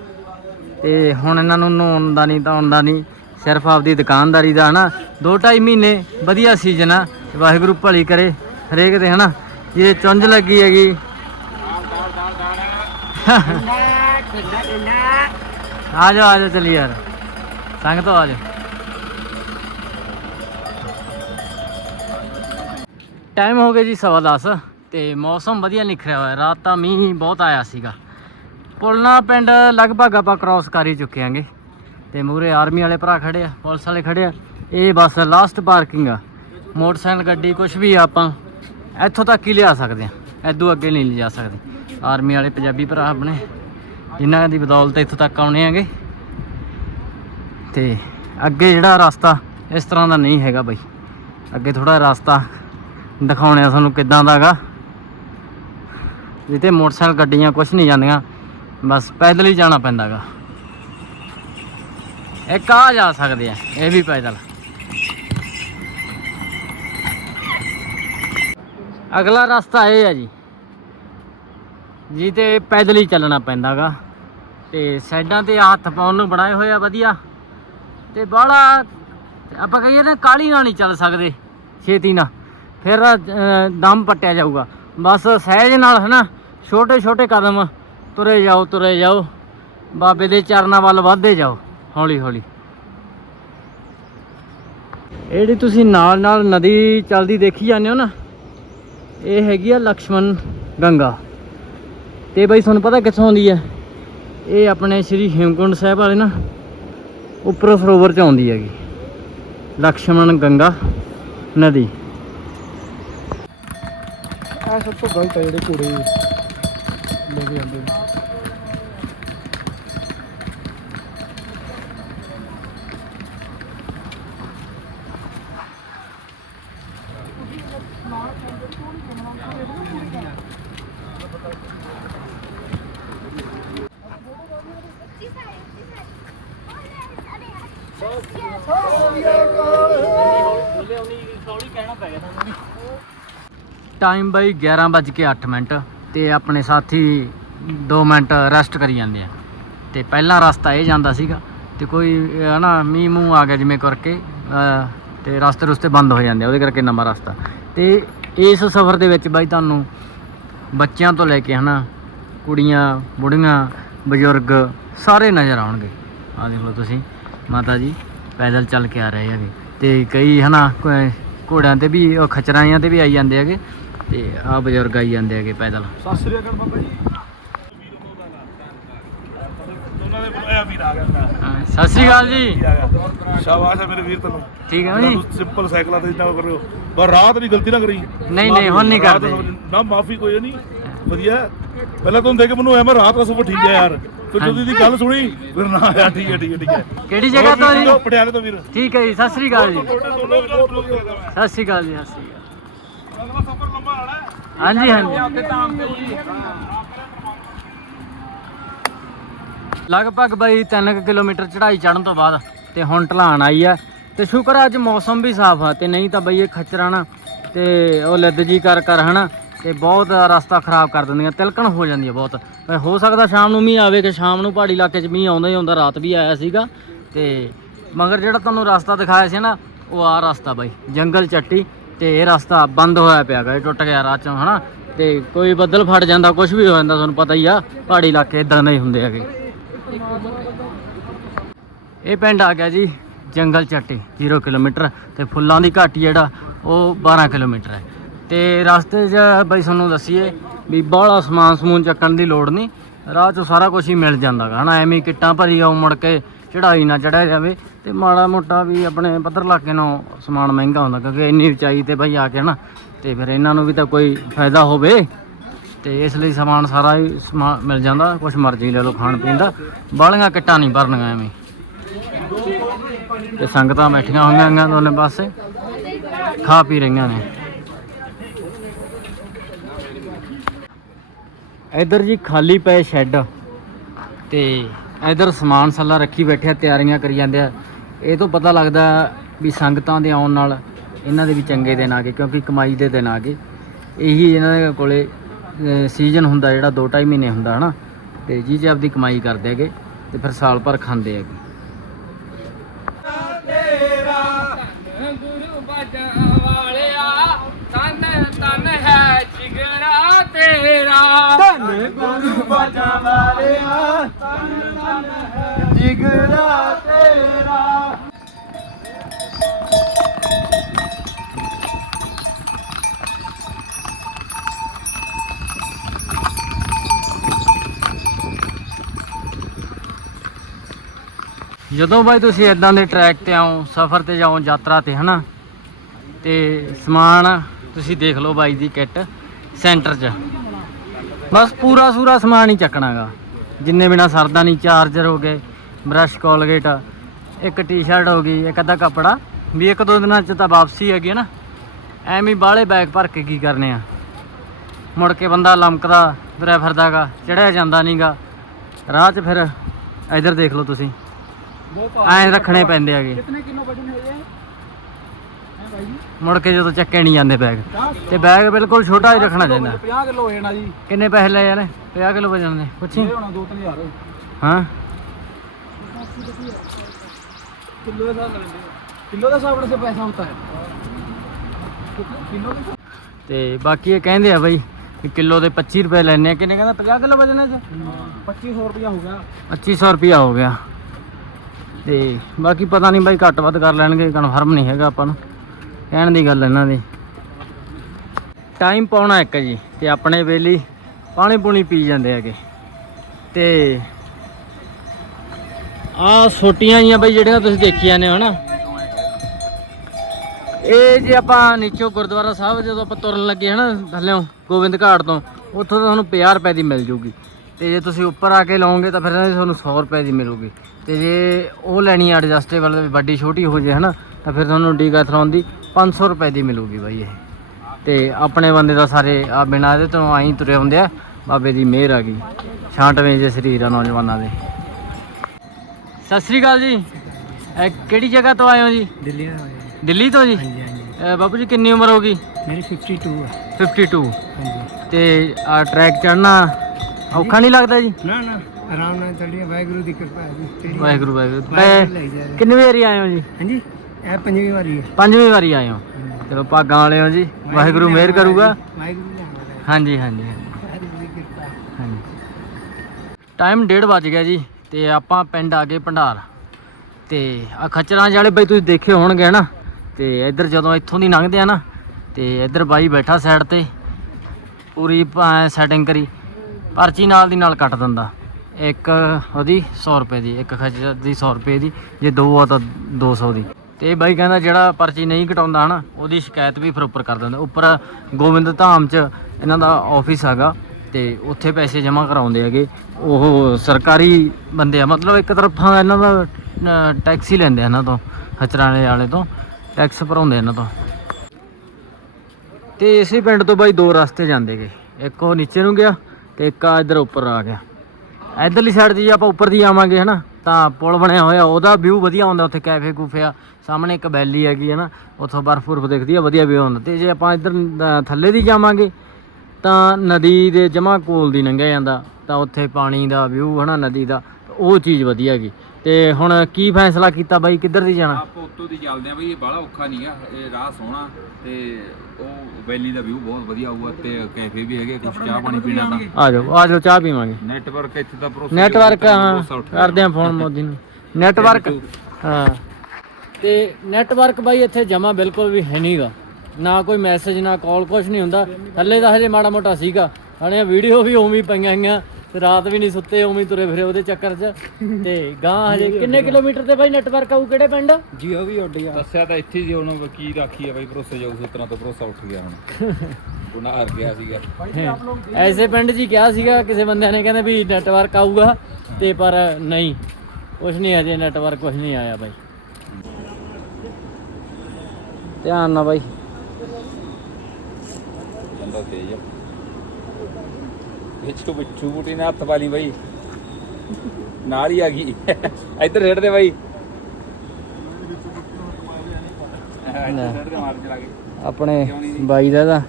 ਤੇ ਹੁਣ ਇਹਨਾਂ ਨੂੰ ਨਹਾਉਣ ਦਾ ਨਹੀਂ ਤਾਂ ਆਉਂਦਾ ਨਹੀਂ, ਸਿਰਫ ਆਪਦੀ ਦੁਕਾਨਦਾਰੀ ਦਾ ਹਨਾ। 2.5 ਮਹੀਨੇ ਵਧੀਆ ਸੀਜ਼ਨ ਆ, ਵਾਹਿਗੁਰੂ ਭਲੀ ਕਰੇ, ਹਰੇਕ ਦੇ ਹਨਾ। ਜੇ ਚੁੰਝ ਲੱਗੀ ਹੈਗੀ। ਆ ਜਾਓ ਆ ਜਾਓ ਚਲੀ ਯਾਰ। ਸੰਗ ਤੋਂ ਆ ਜਾਓ। ਟਾਈਮ ਹੋ ਗਿਆ ਜੀ ਸਵਾ ਦਸ। ਤੇ ਮੌਸਮ ਵਧੀਆ ਨਿਖਰਿਆ ਹੋਇਆ। ਰਾਤ ਤਾਂ ਮੀਂਹ ਬਹੁਤ ਆਇਆ ਸੀਗਾ। ਪੁਲਨਾ ਪਿੰਡ ਲਗਭਗ ਆਪਾਂ ਕ੍ਰਾਸ ਕਰ ਹੀ ਚੁੱਕੇ ਆਂਗੇ ਤੇ ਮੂਰੇ ਆਰਮੀ ਵਾਲੇ ਭਰਾ ਖੜੇ ਆ, ਪੁਲਿਸ ਵਾਲੇ ਖੜੇ ਆ। ਇਹ ਬਸ ਲਾਸਟ ਪਾਰਕਿੰਗ ਆ। ਮੋਟਰਸਾਈਕਲ, ਗੱਡੀ ਕੁਝ ਵੀ ਆਪਾਂ ਇੱਥੋਂ ਤੱਕ ਹੀ ਲਿਆ ਸਕਦੇ ਆ। ਐਦੂ ਅੱਗੇ ਨਹੀਂ ਲਿਜਾ ਸਕਦੇ। ਆਰਮੀ ਵਾਲੇ ਪੰਜਾਬੀ ਭਰਾ ਆਪਣੇ, ਜਿਨ੍ਹਾਂ ਦੀ ਬਦੌਲਤ ਇੱਥੋਂ ਤੱਕ ਆਉਣੇ ਆਂਗੇ ਤੇ ਅੱਗੇ ਜਿਹੜਾ ਰਸਤਾ, ਇਸ ਤਰ੍ਹਾਂ ਦਾ ਨਹੀਂ ਹੈਗਾ ਬਈ। ਅੱਗੇ ਥੋੜਾ ਰਸਤਾ ਦਿਖਾਉਣੇ ਆ ਤੁਹਾਨੂੰ ਕਿੱਦਾਂ ਦਾ ਹੈਗਾ ਜਿੱਤੇ ਮੋਟਰਸਾਈਕਲ ਗੱਡੀਆਂ ਕੁਝ ਨਹੀਂ ਜਾਂਦੀਆਂ। ਬਸ ਪੈਦਲ ਹੀ ਜਾਣਾ ਪੈਂਦਾਗਾ। ਇੱਕ ਆ ਜਾ ਸਕਦੇ ਆ, ਇਹ ਵੀ ਪੈਦਲ। ਅਗਲਾ ਰਸਤਾ ਇਹ ਹੈ ਜੀ। ਜੀ ਤੇ ਪੈਦਲ ਹੀ ਚੱਲਣਾ ਪੈਂਦਾਗਾ। ਤੇ ਸਾਈਡਾਂ ਤੇ ਹੱਥ ਪਾਉਣ ਨੂੰ ਬਣਾਏ ਹੋਏ ਆ ਵਧੀਆ। ਤੇ ਬਾਹਲਾ, ਆਪਾਂ ਕਹੀਏ ਨਾ ਕਾਲੀ ਨਾਲ ਨਹੀਂ ਚੱਲ ਸਕਦੇ। ਛੇਤੀ ਨਾਲ। ਫਿਰ ਦਮ ਪੱਟਿਆ ਜਾਊਗਾ। ਬਸ ਸਹਿਜ ਨਾਲ ਹਨਾ, ਛੋਟੇ ਛੋਟੇ ਕਦਮ ਤੁਰੇ ਜਾਓ ਤੁਰੇ ਜਾਓ। ਬਾਬੇ ਦੇ ਚਰਨਾਂ ਵੱਲ ਵਧਦੇ ਜਾਓ, ਹੌਲੀ ਹੌਲੀ। ਇਹ ਤੁਸੀਂ ਨਾਲ ਨਾਲ ਨਦੀ ਚੱਲਦੀ ਦੇਖੀ ਜਾਂਦੇ ਹੋ ਨਾ, ਇਹ ਹੈਗੀ ਆ ਲਕਸ਼ਮਣ ਗੰਗਾ। ਤੇ ਬਈ ਤੁਹਾਨੂੰ ਪਤਾ ਕਿੱਥੋਂ ਆਉਂਦੀ ਹੈ? ਇਹ ਆਪਣੇ ਸ੍ਰੀ ਹੇਮਕੁੰਡ ਸਾਹਿਬ ਵਾਲੇ ਨਾ, ਉੱਪਰ ਸਰੋਵਰ ਚ ਆਉਂਦੀ ਹੈਗੀ। ਲਕਸ਼ਮਣ ਗੰਗਾ ਨਦੀ। ਆ ਸਭ ਤੋਂ ਗਲਤ ਹੈ ਜਿਹੜੇ ਘੋੜੇ ਲੈ ਕੇ ਜਾਂਦੇ ਨੇ। ਟਾਈਮ ਬਈ 11:08 ਮਿੰਟ ਤੇ ਆਪਣੇ ਸਾਥੀ 2 ਮਿੰਟ ਰੈਸਟ ਕਰੀ ਜਾਂਦੇ ਆ। ਤੇ ਪਹਿਲਾ ਰਸਤਾ ਇਹ ਜਾਂਦਾ ਸੀਗਾ ਤੇ ਕੋਈ ਅਹ, ਹਨਾ ਮੀਂਹ ਮੂੰਹ ਆ ਗਿਆ ਜਿਵੇਂ ਕਰਕੇ ਅਹ, ਤੇ ਰਸਤੇ ਰੁਸਤੇ ਬੰਦ ਹੋ ਜਾਂਦੇ ਆ, ਉਹਦੇ ਕਰਕੇ ਨਵਾਂ ਰਸਤਾ। ਤੇ ਇਸ ਸਫ਼ਰ ਦੇ ਵਿੱਚ ਬਾਈ ਤੁਹਾਨੂੰ ਬੱਚਿਆਂ ਤੋਂ ਲੈ ਕੇ ਹਨਾ ਕੁੜੀਆਂ ਬੁੜੀਆਂ ਬਜ਼ੁਰਗ ਸਾਰੇ ਨਜ਼ਰ ਆਉਣਗੇ। ਆ ਦੇਖ ਲਓ ਤੁਸੀਂ ਮਾਤਾ ਜੀ ਪੈਦਲ ਚੱਲ ਕੇ ਆ ਰਹੇ ਹੈਗੇ। ਤੇ ਕਈ ਹਨਾ ਕੋਈ ਘੋੜਿਆਂ ਤੇ ਵੀ ਉਹ ਤੇ ਵੀ ਆਈ ਜਾਂਦੇ ਹੈਗੇ। ਤੇ ਆ ਬਜ਼ੁਰਗ ਆਈ ਜਾਂਦੇ ਹੈਗੇ ਪੈਦਲ। ਸਤਿ ਸ੍ਰੀ ਅਕਾਲ ਬਾਬਾ ਜੀ। ਹਾਂ, ਸਤਿ ਸ਼੍ਰੀ ਅਕਾਲ ਸ਼ਾਬਾਸ਼ ਹੈ ਮੇਰੇ ਵੀਰ ਤੈਨੂੰ। ਠੀਕ ਹੈ ਜੀ? ਸਿੰਪਲ ਸਾਈਕਲਾਂ ਤੇ ਨਾ ਕਰਿਓ। ਪਰ ਰਾਤ ਨਹੀਂ ਗਲਤੀ ਨਾ ਕਰੀ। ਨਹੀਂ, ਨਹੀਂ, ਹੁਣ ਨਹੀਂ ਰਾਤ ਕਰਦੇ। ਨਾ ਮਾਫੀ ਕੋਈ ਨਹੀਂ। ਵਧੀਆ। ਹੈ। ਪਹਿਲਾਂ ਤੁਹਾਨੂੰ ਦੇਖ ਮੈਨੂੰ ਐ ਮੈਂ ਰਾਤ ਦਾ ਸਫਰ ਠੀਕ ਹੈ ਯਾਰ। ਫਿਰ ਜਦੋਂ ਦੀ ਗੱਲ ਸੁਣੀ ਫਿਰ ਨਾ ਯਾਰ ਠੀਕ ਹੈ ਠੀਕ ਹੈ ਠੀਕ ਹੈ। ਕਿਹੜੀ ਜਗ੍ਹਾ ਤੋਂ ਜੀ ਪਟਿਆਲੇ ਤੋਂ ਵੀਰ। ਠੀਕ ਹੈ ਜੀ ਸਤਿ ਸ਼੍ਰੀ ਅਕਾਲ ਜੀ। ਤੁਹਾਡੇ ਦੋਨੋਂ ਵੀਰਾਂ ਨੂੰ ਬਲੌਗ ਕਰਦਾ ਮੈਂ। ਸਤਿ ਸ਼੍ਰੀ ਅਕਾਲ ਜੀ ਸਤਿ ਸ਼੍ਰੀ ਅਕਾਲ ਅਗਲਾ ਸਫਰ ਲੰਮਾ ਆਣਾ ਹੈ ਹਾਂਜੀ ਹਾਂਜੀ। ਲਗਭਗ ਬਈ 3 ਕਿਲੋਮੀਟਰ ਚੜ੍ਹਾਈ ਚੜਨ ਤੋਂ ਬਾਅਦ ਤੇ ਹੁਣ ਢਲਾਣ ਆਈ ਆ। ਤੇ ਸ਼ੁਕਰ ਆ ਅੱਜ ਮੌਸਮ ਵੀ ਸਾਫ਼ ਆ ਤੇ ਨਹੀਂ ਤਾਂ ਬਈ ਇਹ ਖੱਚਰਾਂ ਨਾ ਤੇ ਉਹ ਲੱਦ ਜੀ ਕਰ ਕਰ ਹਨਾ ਤੇ ਬਹੁਤ ਰਸਤਾ ਖਰਾਬ ਕਰ ਦਿੰਦੀਆਂ ਤਿਲਕਣ ਹੋ ਜਾਂਦੀ ਆ ਬਹੁਤ। ਹੋ ਸਕਦਾ ਸ਼ਾਮ ਨੂੰ ਮੀਂਹ ਆਵੇ ਕਿ ਸ਼ਾਮ ਨੂੰ ਪਹਾੜੀ ਇਲਾਕੇ 'ਚ ਮੀਂਹ ਆਉਂਦਾ ਹੀ ਆਉਂਦਾ ਰਾਤ ਵੀ ਆਇਆ ਸੀਗਾ ਤੇ ਮਗਰ ਜਿਹੜਾ ਤੁਹਾਨੂੰ ਰਸਤਾ ਦਿਖਾਇਆ ਸੀ ਨਾ ਉਹ ਆ ਰਸਤਾ ਬਾਈ ਜੰਗਲ ਚੱਟੀ। ਤੇ ਇਹ ਰਸਤਾ ਬੰਦ ਹੋਇਆ ਪਿਆ ਗਾ, ਇਹ ਟੁੱਟ ਗਿਆ ਰਾਹ ਚੋਂ, ਹਨਾ? ਤੇ ਕੋਈ ਬੱਦਲ ਫਟ ਜਾਂਦਾ ਕੁਝ ਵੀ ਹੋ ਜਾਂਦਾ, ਤੁਹਾਨੂੰ ਪਤਾ ਹੀ ਆ, ਪਹਾੜੀ ਇਲਾਕੇ ਇਦਾਂ ਨਹੀਂ ਹੁੰਦੇ ਹੈਗੇ। ਇਹ ਪਿੰਡ ਆ ਗਿਆ ਜੀ, ਜੰਗਲ ਚੱਟੀ 0 ਕਿਲੋਮੀਟਰ, ਤੇ ਫੁੱਲਾਂ ਦੀ ਘਾਟੀ ਜਿਹੜਾ, ਉਹ 12 ਕਿਲੋਮੀਟਰ ਹੈ। ਤੇ ਰਸਤੇ 'ਚ ਬਈ ਤੁਹਾਨੂੰ ਦੱਸੀਏ ਵੀ ਬਾਹਲਾ ਸਮਾਨ ਸਮੂਨ ਚੱਕਣ ਦੀ ਲੋੜ ਨਹੀਂ ਰਾਹ 'ਚੋਂ ਸਾਰਾ ਕੁਝ ਹੀ ਮਿਲ ਜਾਂਦਾ ਗਾ ਹਨਾ? ਐਵੇਂ ਕਿੱਟਾਂ ਭਰੀ ਆਉ ਮੁੜ ਕੇ ਚੜਾਈ ਨਾ ਚੜਿਆ ਜਾਵੇ ਤੇ ਮਾੜਾ ਮੋਟਾ ਵੀ ਆਪਣੇ ਪੱਧਰ ਇਲਾਕੇ ਨੂੰ ਸਮਾਨ ਮਹਿੰਗਾ ਹੁੰਦਾ, ਕਿਉਂਕਿ ਇੰਨੀ ਉਚਾਈ ਤੇ ਬਈ ਆ ਕੇ ਨਾ ਤੇ ਫਿਰ ਇਹਨਾਂ ਨੂੰ ਵੀ ਤਾਂ ਕੋਈ ਫਾਇਦਾ ਹੋਵੇ ਤੇ ਇਸ ਲਈ ਸਮਾਨ ਸਾਰਾ ਹੀ ਸਮਾ, ਮਿਲ ਜਾਂਦਾ, ਕੁਛ ਮਰਜ਼ੀ ਲੈ ਲਓ ਖਾਣ ਪੀਣ ਦਾ। ਬਾਲੀਆਂ ਕਿੱਟਾਂ ਨਹੀਂ ਭਰਨੀਆਂ ਐਵੇਂ। ਤੇ ਸੰਗਤਾਂ ਬੈਠੀਆਂ ਹੋਈਆਂ ਹੈਗੀਆਂ ਦੋਨੇ ਪਾਸੇ, ਖਾ ਪੀ ਰਹੀਆਂ ਨੇ। ਇਧਰ ਜੀ ਖਾਲੀ ਪਏ ਸ਼ੈੱਡ ਤੇ ਇਧਰ ਸਮਾਨ ਸੱਲਾ ਰੱਖੀ ਬੈਠੇ ਤਿਆਰੀਆਂ ਕਰੀ ਜਾਂਦੇ ਆ। ਇਹ ਤੋਂ ਪਤਾ ਲੱਗਦਾ ਵੀ ਸੰਗਤਾਂ ਦੇ ਆਉਣ ਨਾਲ ਇਹਨਾਂ ਦੇ ਵੀ ਚੰਗੇ ਦਿਨ ਆ ਗਏ, ਕਿਉਂਕਿ ਕਮਾਈ ਦੇ ਦਿਨ ਆ ਗਏ। ਇਹੀ ਇਹਨਾਂ ਦੇ ਕੋਲੇ ਸੀਜ਼ਨ ਹੁੰਦਾ ਜਿਹੜਾ 2.5 ਮਹੀਨੇ ਹੁੰਦਾ ਹਨਾ। ਤੇ ਜੀ ਜੀ ਆਪਦੀ ਕਮਾਈ ਕਰਦੇ ਹੈਗੇ ਤੇ ਫਿਰ ਸਾਲ ਭਰ ਖਾਂਦੇ ਹੈਗੇ। ਗੁਰੂ ਵਾਲਿਆ ਤਨ ਤਨ ਹੈ। ਜਿਗਰਾ ਤੇਰਾ। ਜਦੋਂ ਬਾਈ ਤੁਸੀਂ ਇਦਾਂ ਦੇ ਟਰੈਕ ਤੇ ਆਓ, ਸਫ਼ਰ ਤੇ ਜਾਓ, ਯਾਤਰਾ ਤੇ, ਹਨਾ? ਤੇ ਸਮਾਨ ਤੁਸੀਂ ਦੇਖ ਲਓ ਬਾਈ ਦੀ ਕਿੱਟ ਸੈਂਟਰ 'ਚ। ਬਸ ਪੂਰਾ ਸੂਰਾ ਸਮਾਨ ਹੀ ਚੱਕਣਾਗਾ। ਜਿੰਨੇ ਬਿਨਾ ਸਰਦਾ ਨਹੀਂ ਚਾਰਜਰ ਹੋ ਗਏ ਬ੍ਰਸ਼ ਕੋਲਗੇਟ ਇੱਕ ਟੀ-ਸ਼ਰਟ ਹੋ ਗਈ ਇੱਕ ਅੱਧਾ ਕੱਪੜਾ। ਵੀ ਇੱਕ ਦੋ ਦਿਨਾਂ ਚ ਤਾਂ ਵਾਪਸੀ ਹੈਗੀ ਹੈ ਨਾ। ਐਵੇਂ ਹੀ ਬਾਹਲੇ ਬੈਗ ਭਰ ਕੇ ਕੀ ਕਰਨੇ ਆ? ਮੁੜ ਕੇ ਬੰਦਾ ਲਮਕਦਾ ਤੁਰਿਆ ਫਿਰਦਾਗਾ ਚੜਿਆ ਜਾਂਦਾ ਨਹੀਂਗਾ। ਰਾਹ 'ਚ ਫਿਰ ਇਧਰ ਦੇਖ ਲਓ ਤੁਸੀਂ। ਐਂ ਰੱਖਣੇ ਪੈਂਦੇ ਹੈਗੇ। ਕਿੰਨੇ ਕਿਲੋ ਵਜਨ ਹੈ ਮੁੜ ਕੇ ਜਦੋਂ ਚੱਕੇ ਨਹੀਂ ਜਾਂਦੇ ਬੈਗ ਤੇ ਬੈਗ ਬਿਲਕੁਲ ਛੋਟਾ ਹੀ ਰੱਖਣਾ ਚਾਹੀਦਾ। 50 ਕਿਲੋ ਹੋ ਜਾਣਾ ਜੀ। ਕਿੰਨੇ ਪੈਸੇ ਲਏ ਯਾਰ 50 ਕਿਲੋ ਵਜਣ ਦੇ ਪੁੱਛੀ। ਇਹ ਹੋਣਾ 2-3000 ਹਾਂ। ਕਿਲੋ ਦਾ ਕਿਲੋ ਦਾ ਹਿਸਾਬ ਨਾਲ ਸੇ ਪੈਸਾ ਹੁੰਦਾ ਹੈ। ਤੇ ਬਾਕੀ ਇਹ ਕਹਿੰਦੇ ਆ ਬਾਈ ਕਿ ਕਿਲੋ ਦੇ 25 ਰੁਪਏ ਲੈਣੇ ਆ। ਕਿੰਨੇ ਕਹਿੰਦਾ? 50 ਕਿਲੋ ਵਜਣਾ ਚ? 2500 ਰੁਪਇਆ ਹੋ ਗਿਆ। 2500 ਰੁਪਿਆ ਹੋ ਗਿਆ। ਤੇ ਬਾਕੀ ਪਤਾ ਨਹੀਂ ਬਾਈ ਘੱਟ ਵੱਧ ਕਰ ਲੈਣਗੇ। ਕਨਫਰਮ ਨਹੀਂ ਹੈਗਾ ਆਪਾਂ ਨੂੰ। ਕਹਿਣ ਦੀ ਗੱਲ ਇਹਨਾਂ ਦੀ। ਟਾਈਮ ਪਾਉਣਾ ਇੱਕ ਜੀ, ਤੇ ਆਪਣੇ ਵੇਲੀ ਪਾਣੀ ਪੂਣੀ ਪੀ ਜਾਂਦੇ ਹੈਗੇ। ਤੇ ਆ ਛੋਟੀਆਂ ਜੀਆਂ ਬਈ ਜਿਹੜੀਆਂ ਤੁਸੀਂ ਦੇਖੀਆਂ ਨੇ, ਹਨਾ? ਇਹ ਜੇ ਆਪਾਂ ਨੀਚੋਂ ਗੁਰਦੁਆਰਾ ਸਾਹਿਬ ਜਦੋਂ ਆਪਾਂ ਤੁਰਨ ਲੱਗੇ, ਹਨਾ ਥੱਲੇੋਂ ਗੋਬਿੰਦ ਘਾਟ ਤੋਂ, ਉੱਥੋਂ ਤਾਂ ਤੁਹਾਨੂੰ 50 ਰੁਪਏ ਦੀ ਮਿਲ ਜੂਗੀ। ਤੇ ਜੇ ਤੁਸੀਂ ਉੱਪਰ ਆ ਕੇ ਲਓਗੇ ਤਾਂ ਫਿਰ ਤੁਹਾਨੂੰ 100 ਰੁਪਏ ਦੀ ਮਿਲੂਗੀ। ਤੇ ਜੇ ਉਹ ਲੈਣੀ ਐਡਜਸਟੇਬਲ ਵੱਡੀ ਛੋਟੀ ਹੋ ਜੇ, ਹਨਾ, ਤਾਂ ਫਿਰ ਤੁਹਾਨੂੰ ਡੀਕਾਥਲੌਨ ਦੀ 500 ਰੁਪਏ ਦੀ ਮਿਲੂਗੀ ਬਾਈ ਇਹ। ਤੇ ਆਪਣੇ ਬੰਦੇ ਦਾ ਸਾਰੇ ਆ ਬਿਨਾਂ ਇਹਦੇ ਤੋਂ ਆਈ ਤੁਰੇ ਹੁੰਦੇ ਆ। ਬਾਬੇ ਦੀ ਮਿਹਰ ਆ ਗਈ। ਛਾਂਟਵੇਂ ਜੇ ਸਰੀਰ ਆ ਨੌਜਵਾਨਾਂ ਦੇ। ਸਤਿ ਸ੍ਰੀ ਅਕਾਲ ਜੀ। ਇਹ ਕਿਹੜੀ ਜਗ੍ਹਾ ਤੋਂ ਆਏ ਹੋ ਜੀ? ਦਿੱਲੀ ਨਾਲ ਦਿੱਲੀ ਤੋਂ ਜੀ? ਹਾਂਜੀ ਹਾਂਜੀ। ਅਹ ਬਾਬੂ ਜੀ ਕਿੰਨੀ ਉਮਰ ਹੋ ਗਈ? ਮੇਰੀ 52 ਹੈ 52 ਹਾਂਜੀ। ਤੇ ਆ ਟਰੈਕ ਚੜਨਾ ਔਖਾ ਨਹੀਂ ਲੱਗਦਾ ਜੀ? ਨਾ ਨਾ। ਆਰਾਮ ਨਾਲ ਚੱਲੀਏ। ਵਾਹਿਗੁਰੂ ਦੀ ਕਿਰਪਾ ਹੈ ਜੀ। ਤੇਰੀ ਵਾਹਿਗੁਰੂ ਵਾਹਿਗੁਰੂ। ਵਾਹਿਗੁਰੂ ਤੇ ਲਈ ਜਾ ਰਿਹਾ ਕਿੰਨੀ ਵਾਰੀ ਆਏ ਹੋ ਜੀ? ਹਾਂਜੀ? ਇਹ ਪੰਜਵੀਂ ਵਾਰੀ ਹੈ। ਪੰਜਵੀਂ ਵਾਰੀ ਆਏ ਹੋ। ਚਲੋ ਭਾਗਾਂ ਵਾਲੇ ਹੋ ਜੀ। ਵਾਹਿਗੁਰੂ ਮਿਹਰ ਕਰੂਗਾ। ਵਾਹਿਗੁਰੂ ਹਾਂਜੀ ਹਾਂਜੀ ਹਾਂਜੀ। ਵਾਹਿਗੁਰੂ ਦੀ ਕਿਰਪਾ। ਹੈ ਹਾਂਜੀ। ਟਾਈਮ 1:30 ਵੱਜ ਗਿਆ ਜੀ ਤੇ ਆਪਾਂ ਪਿੰਡ ਆ ਗਏ ਭੰਡਾਰ। ਤੇ ਆ ਖਚਰਾਂ ਵਾਲੇ ਬਈ ਤੁਸੀਂ ਦੇਖੇ ਹੋਣਗੇ ਨਾ ਤੇ ਇੱਧਰ ਜਦੋਂ ਇੱਥੋਂ ਦੀ ਲੰਘਦੇ ਆ ਨਾ ਤੇ ਇੱਧਰ ਬਾਈ ਬੈਠਾ ਸਾਈਡ ਤੇ। ਪੂਰੀ ਸੈਟਿੰਗ ਕਰੀ। ਪਰਚੀ ਨਾਲ ਦੀ ਨਾਲ ਕੱਟ ਦਿੰਦਾ। ਇੱਕ ਉਹਦੀ 100 ਰੁਪਏ ਦੀ ਇੱਕ ਖਚਰ ਦੀ 100 ਰੁਪਏ ਦੀ। ਜੇ ਦੋ ਆ ਤਾਂ 200 ਦੀ। ਤੇ ਬਾਈ ਕਹਿੰਦਾ ਜਿਹੜਾ ਪਰਚੀ ਨਹੀਂ ਕਟਾਉਂਦਾ ਹਨਾ ਉਹਦੀ ਸ਼ਿਕਾਇਤ ਵੀ ਫਿਰ ਉੱਪਰ ਕਰ ਦਿੰਦਾ। ਉੱਪਰ ਗੋਬਿੰਦ ਧਾਮ 'ਚ ਇਹਨਾਂ ਦਾ ਆਫਿਸ ਹੈਗਾ ਤੇ ਉੱਥੇ ਪੈਸੇ ਜਮ੍ਹਾਂ ਕਰਾਉਂਦੇ ਹੈਗੇ। ਉਹ ਸਰਕਾਰੀ ਬੰਦੇ ਆ ਮਤਲਬ ਇੱਕ ਤਰਫਾਂ ਇਹਨਾਂ ਦਾ ਅ, ਟੈਕਸ ਹੀ ਲੈਂਦੇ ਇਹਨਾਂ ਤੋਂ ਖਚਰਾਣੇ ਵਾਲੇ ਤੋਂ ਟੈਕਸ ਭਰਾਉਂਦੇ ਇਹਨਾਂ ਤੋਂ। ਤੇ ਇਸੇ ਪਿੰਡ ਤੋਂ ਬਾਈ ਦੋ ਰਸਤੇ ਜਾਂਦੇਗੇ ਇੱਕ ਉਹ ਨੀਚੇ ਨੂੰ ਗਿਆ ਤੇ ਇੱਕ ਆ ਇੱਧਰ ਉੱਪਰ ਆ ਗਿਆ। ਇਧਰਲੀ ਸਾਈਡ ਦੀ ਜੇ ਆਪਾਂ ਉੱਪਰ ਦੀ ਆਵਾਂਗੇ ਹਨਾ। ਤਾਂ ਪੁਲ ਬਣਿਆ ਹੋਇਆ, ਉਹਦਾ ਵਿਊ ਵਧੀਆ ਆਉਂਦਾ ਉੱਥੇ ਕੈਫੇ ਕੂਫੇ ਆ। ਸਾਹਮਣੇ ਇੱਕ ਵੈਲੀ ਹੈਗੀ ਹੈ ਨਾ, ਉੱਥੋਂ ਬਰਫ਼ ਬੁਰਫ ਦਿਖਦੀ ਆ, ਵਧੀਆ ਵਿਊ ਆਉਂਦਾ ਤੇ ਜੇ ਆਪਾਂ ਇੱਧਰ ਥੱਲੇ ਦੀ ਜਾਵਾਂਗੇ, ਤਾਂ ਨਦੀ ਦੇ ਜਮਾ ਕੋਲ ਦੀ ਲੰਘਿਆ ਜਾਂਦਾ। ਤਾਂ ਉੱਥੇ ਪਾਣੀ ਦਾ ਵਿਊ ਹਨਾ, ਨਦੀ ਦਾ, ਉਹ ਚੀਜ਼ ਵਧੀਆ ਹੈਗੀ। ਤੇ ਹੁਣ ਕੀ ਫੈਸਲਾ ਕੀਤਾ ਬਾਈ? ਕਿੱਧਰ ਦੀ ਜਾਣਾ? ਆਪਾਂ ਉੱਤੋਂ ਦੀ ਚੱਲਦੇ ਆ ਬਈ ਇਹ ਬਾਹਲਾ ਔਖਾ ਨਹੀਂ ਆ ਇਹ ਰਾਹ ਸੋਹਣਾ ਤੇ ਉਹ ਵੈਲੀ ਦਾ ਵਿਊ ਬਹੁਤ ਵਧੀਆ ਆਊਗਾ ਤੇ ਕੈਫੇ ਵੀ ਹੈਗੇ ਕੁਝ ਚਾਹ ਪਾਣੀ ਪੀਣਾ ਤਾਂ। ਆ ਜਾਓ ਆ ਜਾਓ ਚਾਹ ਪੀਵਾਂਗੇ। ਨੈਟਵਰਕ ਇੱਥੇ ਦਾ ਭਰੋਸਾ ਨੈਟਵਰਕ ਹਾਂ ਕਰਦੇ ਆ ਫੋਨ ਮੋਦੀ ਨੂੰ। ਨੈਟਵਰਕ ਹਾਂ। ਤੇ ਨੈਟਵਰਕ ਬਾਈ ਇੱਥੇ ਜਮਾ ਬਿਲਕੁਲ ਵੀ ਹੈ ਨਹੀਂਗਾ ਨਾ ਕੋਈ ਮੈਸੇਜ ਨਾ ਕਾਲ ਕੁਝ ਨਹੀਂ ਹੁੰਦਾ। ਥੱਲੇ ਦਾ ਹਜੇ ਮਾੜਾ ਮੋਟਾ ਸੀਗਾ। ਹਣੇ ਵੀਡੀਓ ਵੀ ਉਵੇਂ ਹੀ ਪਈਆਂ ਹੈਗੀਆਂ। ਤੇ ਰਾਤ ਵੀ ਨਹੀਂ ਸੁੱਤੇ ਉਵੇਂ ਹੀ ਤੁਰੇ ਫਿਰੇ ਉਹਦੇ ਚੱਕਰ 'ਚ। ਤੇ ਗਾਂ ਹਜੇ ਕਿੰਨੇ ਕਿਲੋਮੀਟਰ ਤੇ ਬਾਈ ਨੈਟਵਰਕ ਆਊ ਕਿਹੜੇ ਪਿੰਡ? ਜੀਓ ਵੀ ਉੱਡ ਗਿਆ। ਦੱਸਿਆ ਤਾਂ ਇੱਥੇ ਜੀ ਉਹਨਾਂ ਕੀ ਰਾਖੀ ਆ ਬਈ ਭਰੋਸੇ ਜਾਊ ਸੂਤਰਾਂ ਤੋਂ ਭਰੋਸਾ ਉੱਠ ਗਿਆ ਹੁਣ। ਗੁਨਾਹ ਹਰ ਗਿਆ ਸੀਗਾ। ਐਸੇ ਪਿੰਡ 'ਚ ਹੀ ਕਿਹਾ ਸੀਗਾ ਕਿਸੇ ਬੰਦਿਆਂ ਨੇ ਕਹਿੰਦੇ ਵੀ ਨੈਟਵਰਕ ਆਊਗਾ ਤੇ ਪਰ ਨਹੀਂ। ਕੁਝ ਨਹੀਂ ਹਜੇ ਨੈਟਵਰਕ ਕੁਝ ਨਹੀਂ ਆਇਆ ਬਾਈ। ਧਿਆਨ ਨਾਲ ਬਾਈ। ਬੰਦਾ ਤੇਜ ਆ। ਵਿੱਚੋਂ ਬਿੱਛੂ ਬੂਟੀ ਨੇ ਹੱਥ ਵਾਲੀ ਬਈ। ਨਾਲ ਹੀ ਆ ਗਈ। ਇੱਧਰ ਰੇੜ ਦੇ ਬਾਈ। ਇੱਧਰ ਰੇੜ ਦੇ ਮਾਰ ਚਲਾ ਗਈ ਆਪਣੇ ਬਾਈ ਦਾ ਦਾ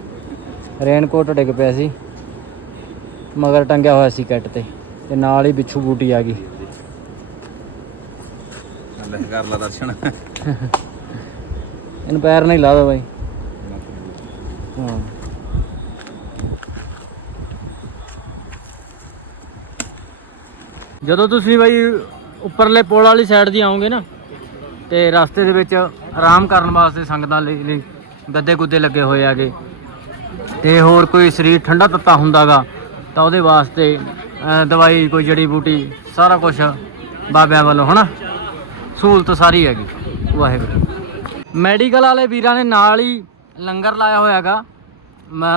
ਰੇਨਕੋਟ ਡਿੱਗ ਪਿਆ ਸੀ। ਮਗਰ ਟੰਗਿਆ ਹੋਇਆ ਸੀ ਕੱਟ ਤੇ। ਤੇ ਨਾਲ ਹੀ ਬਿੱਛੂ ਬੂਟੀ ਆ ਗਈ। ਲੈ ਕਰ ਲਾ ਦਰਸ਼ਨ। ਇਹਨੂੰ ਪੈਰ ਨਹੀਂ ਲਾ ਦੋ ਬਾਈ। ਹਾਂ। ਜਦੋਂ ਤੁਸੀਂ ਬਾਈ ਉੱਪਰਲੇ ਪੁਲ ਵਾਲੀ ਸਾਈਡ ਦੀ ਆਓਗੇ ਨਾ, ਤੇ ਰਸਤੇ ਦੇ ਵਿੱਚ ਆਰਾਮ ਕਰਨ ਵਾਸਤੇ ਸੰਗਤਾਂ ਲਈ ਗੱਦੇ ਗੁੱਦੇ ਲੱਗੇ ਹੋਏ ਆਗੇ ਤੇ ਹੋਰ ਕੋਈ ਸਰੀਰ ਠੰਡਾ ਤੱਤਾ ਹੁੰਦਾਗਾ, ਤਾਂ ਉਹਦੇ ਵਾਸਤੇ ਦਵਾਈ, ਕੋਈ ਜੜੀ ਬੂਟੀ, ਸਾਰਾ ਕੁਝ ਬਾਬਿਆਂ ਵੱਲੋਂ, ਹਨਾ? ਸਹੂਲਤ ਸਾਰੀ ਹੈਗੀ। ਵਾਹਿਗੁਰੂ। ਮੈਡੀਕਲ ਵਾਲੇ ਵੀਰਾਂ ਨੇ ਨਾਲ ਹੀ ਲੰਗਰ ਲਾਇਆ ਹੋਇਆਗਾ।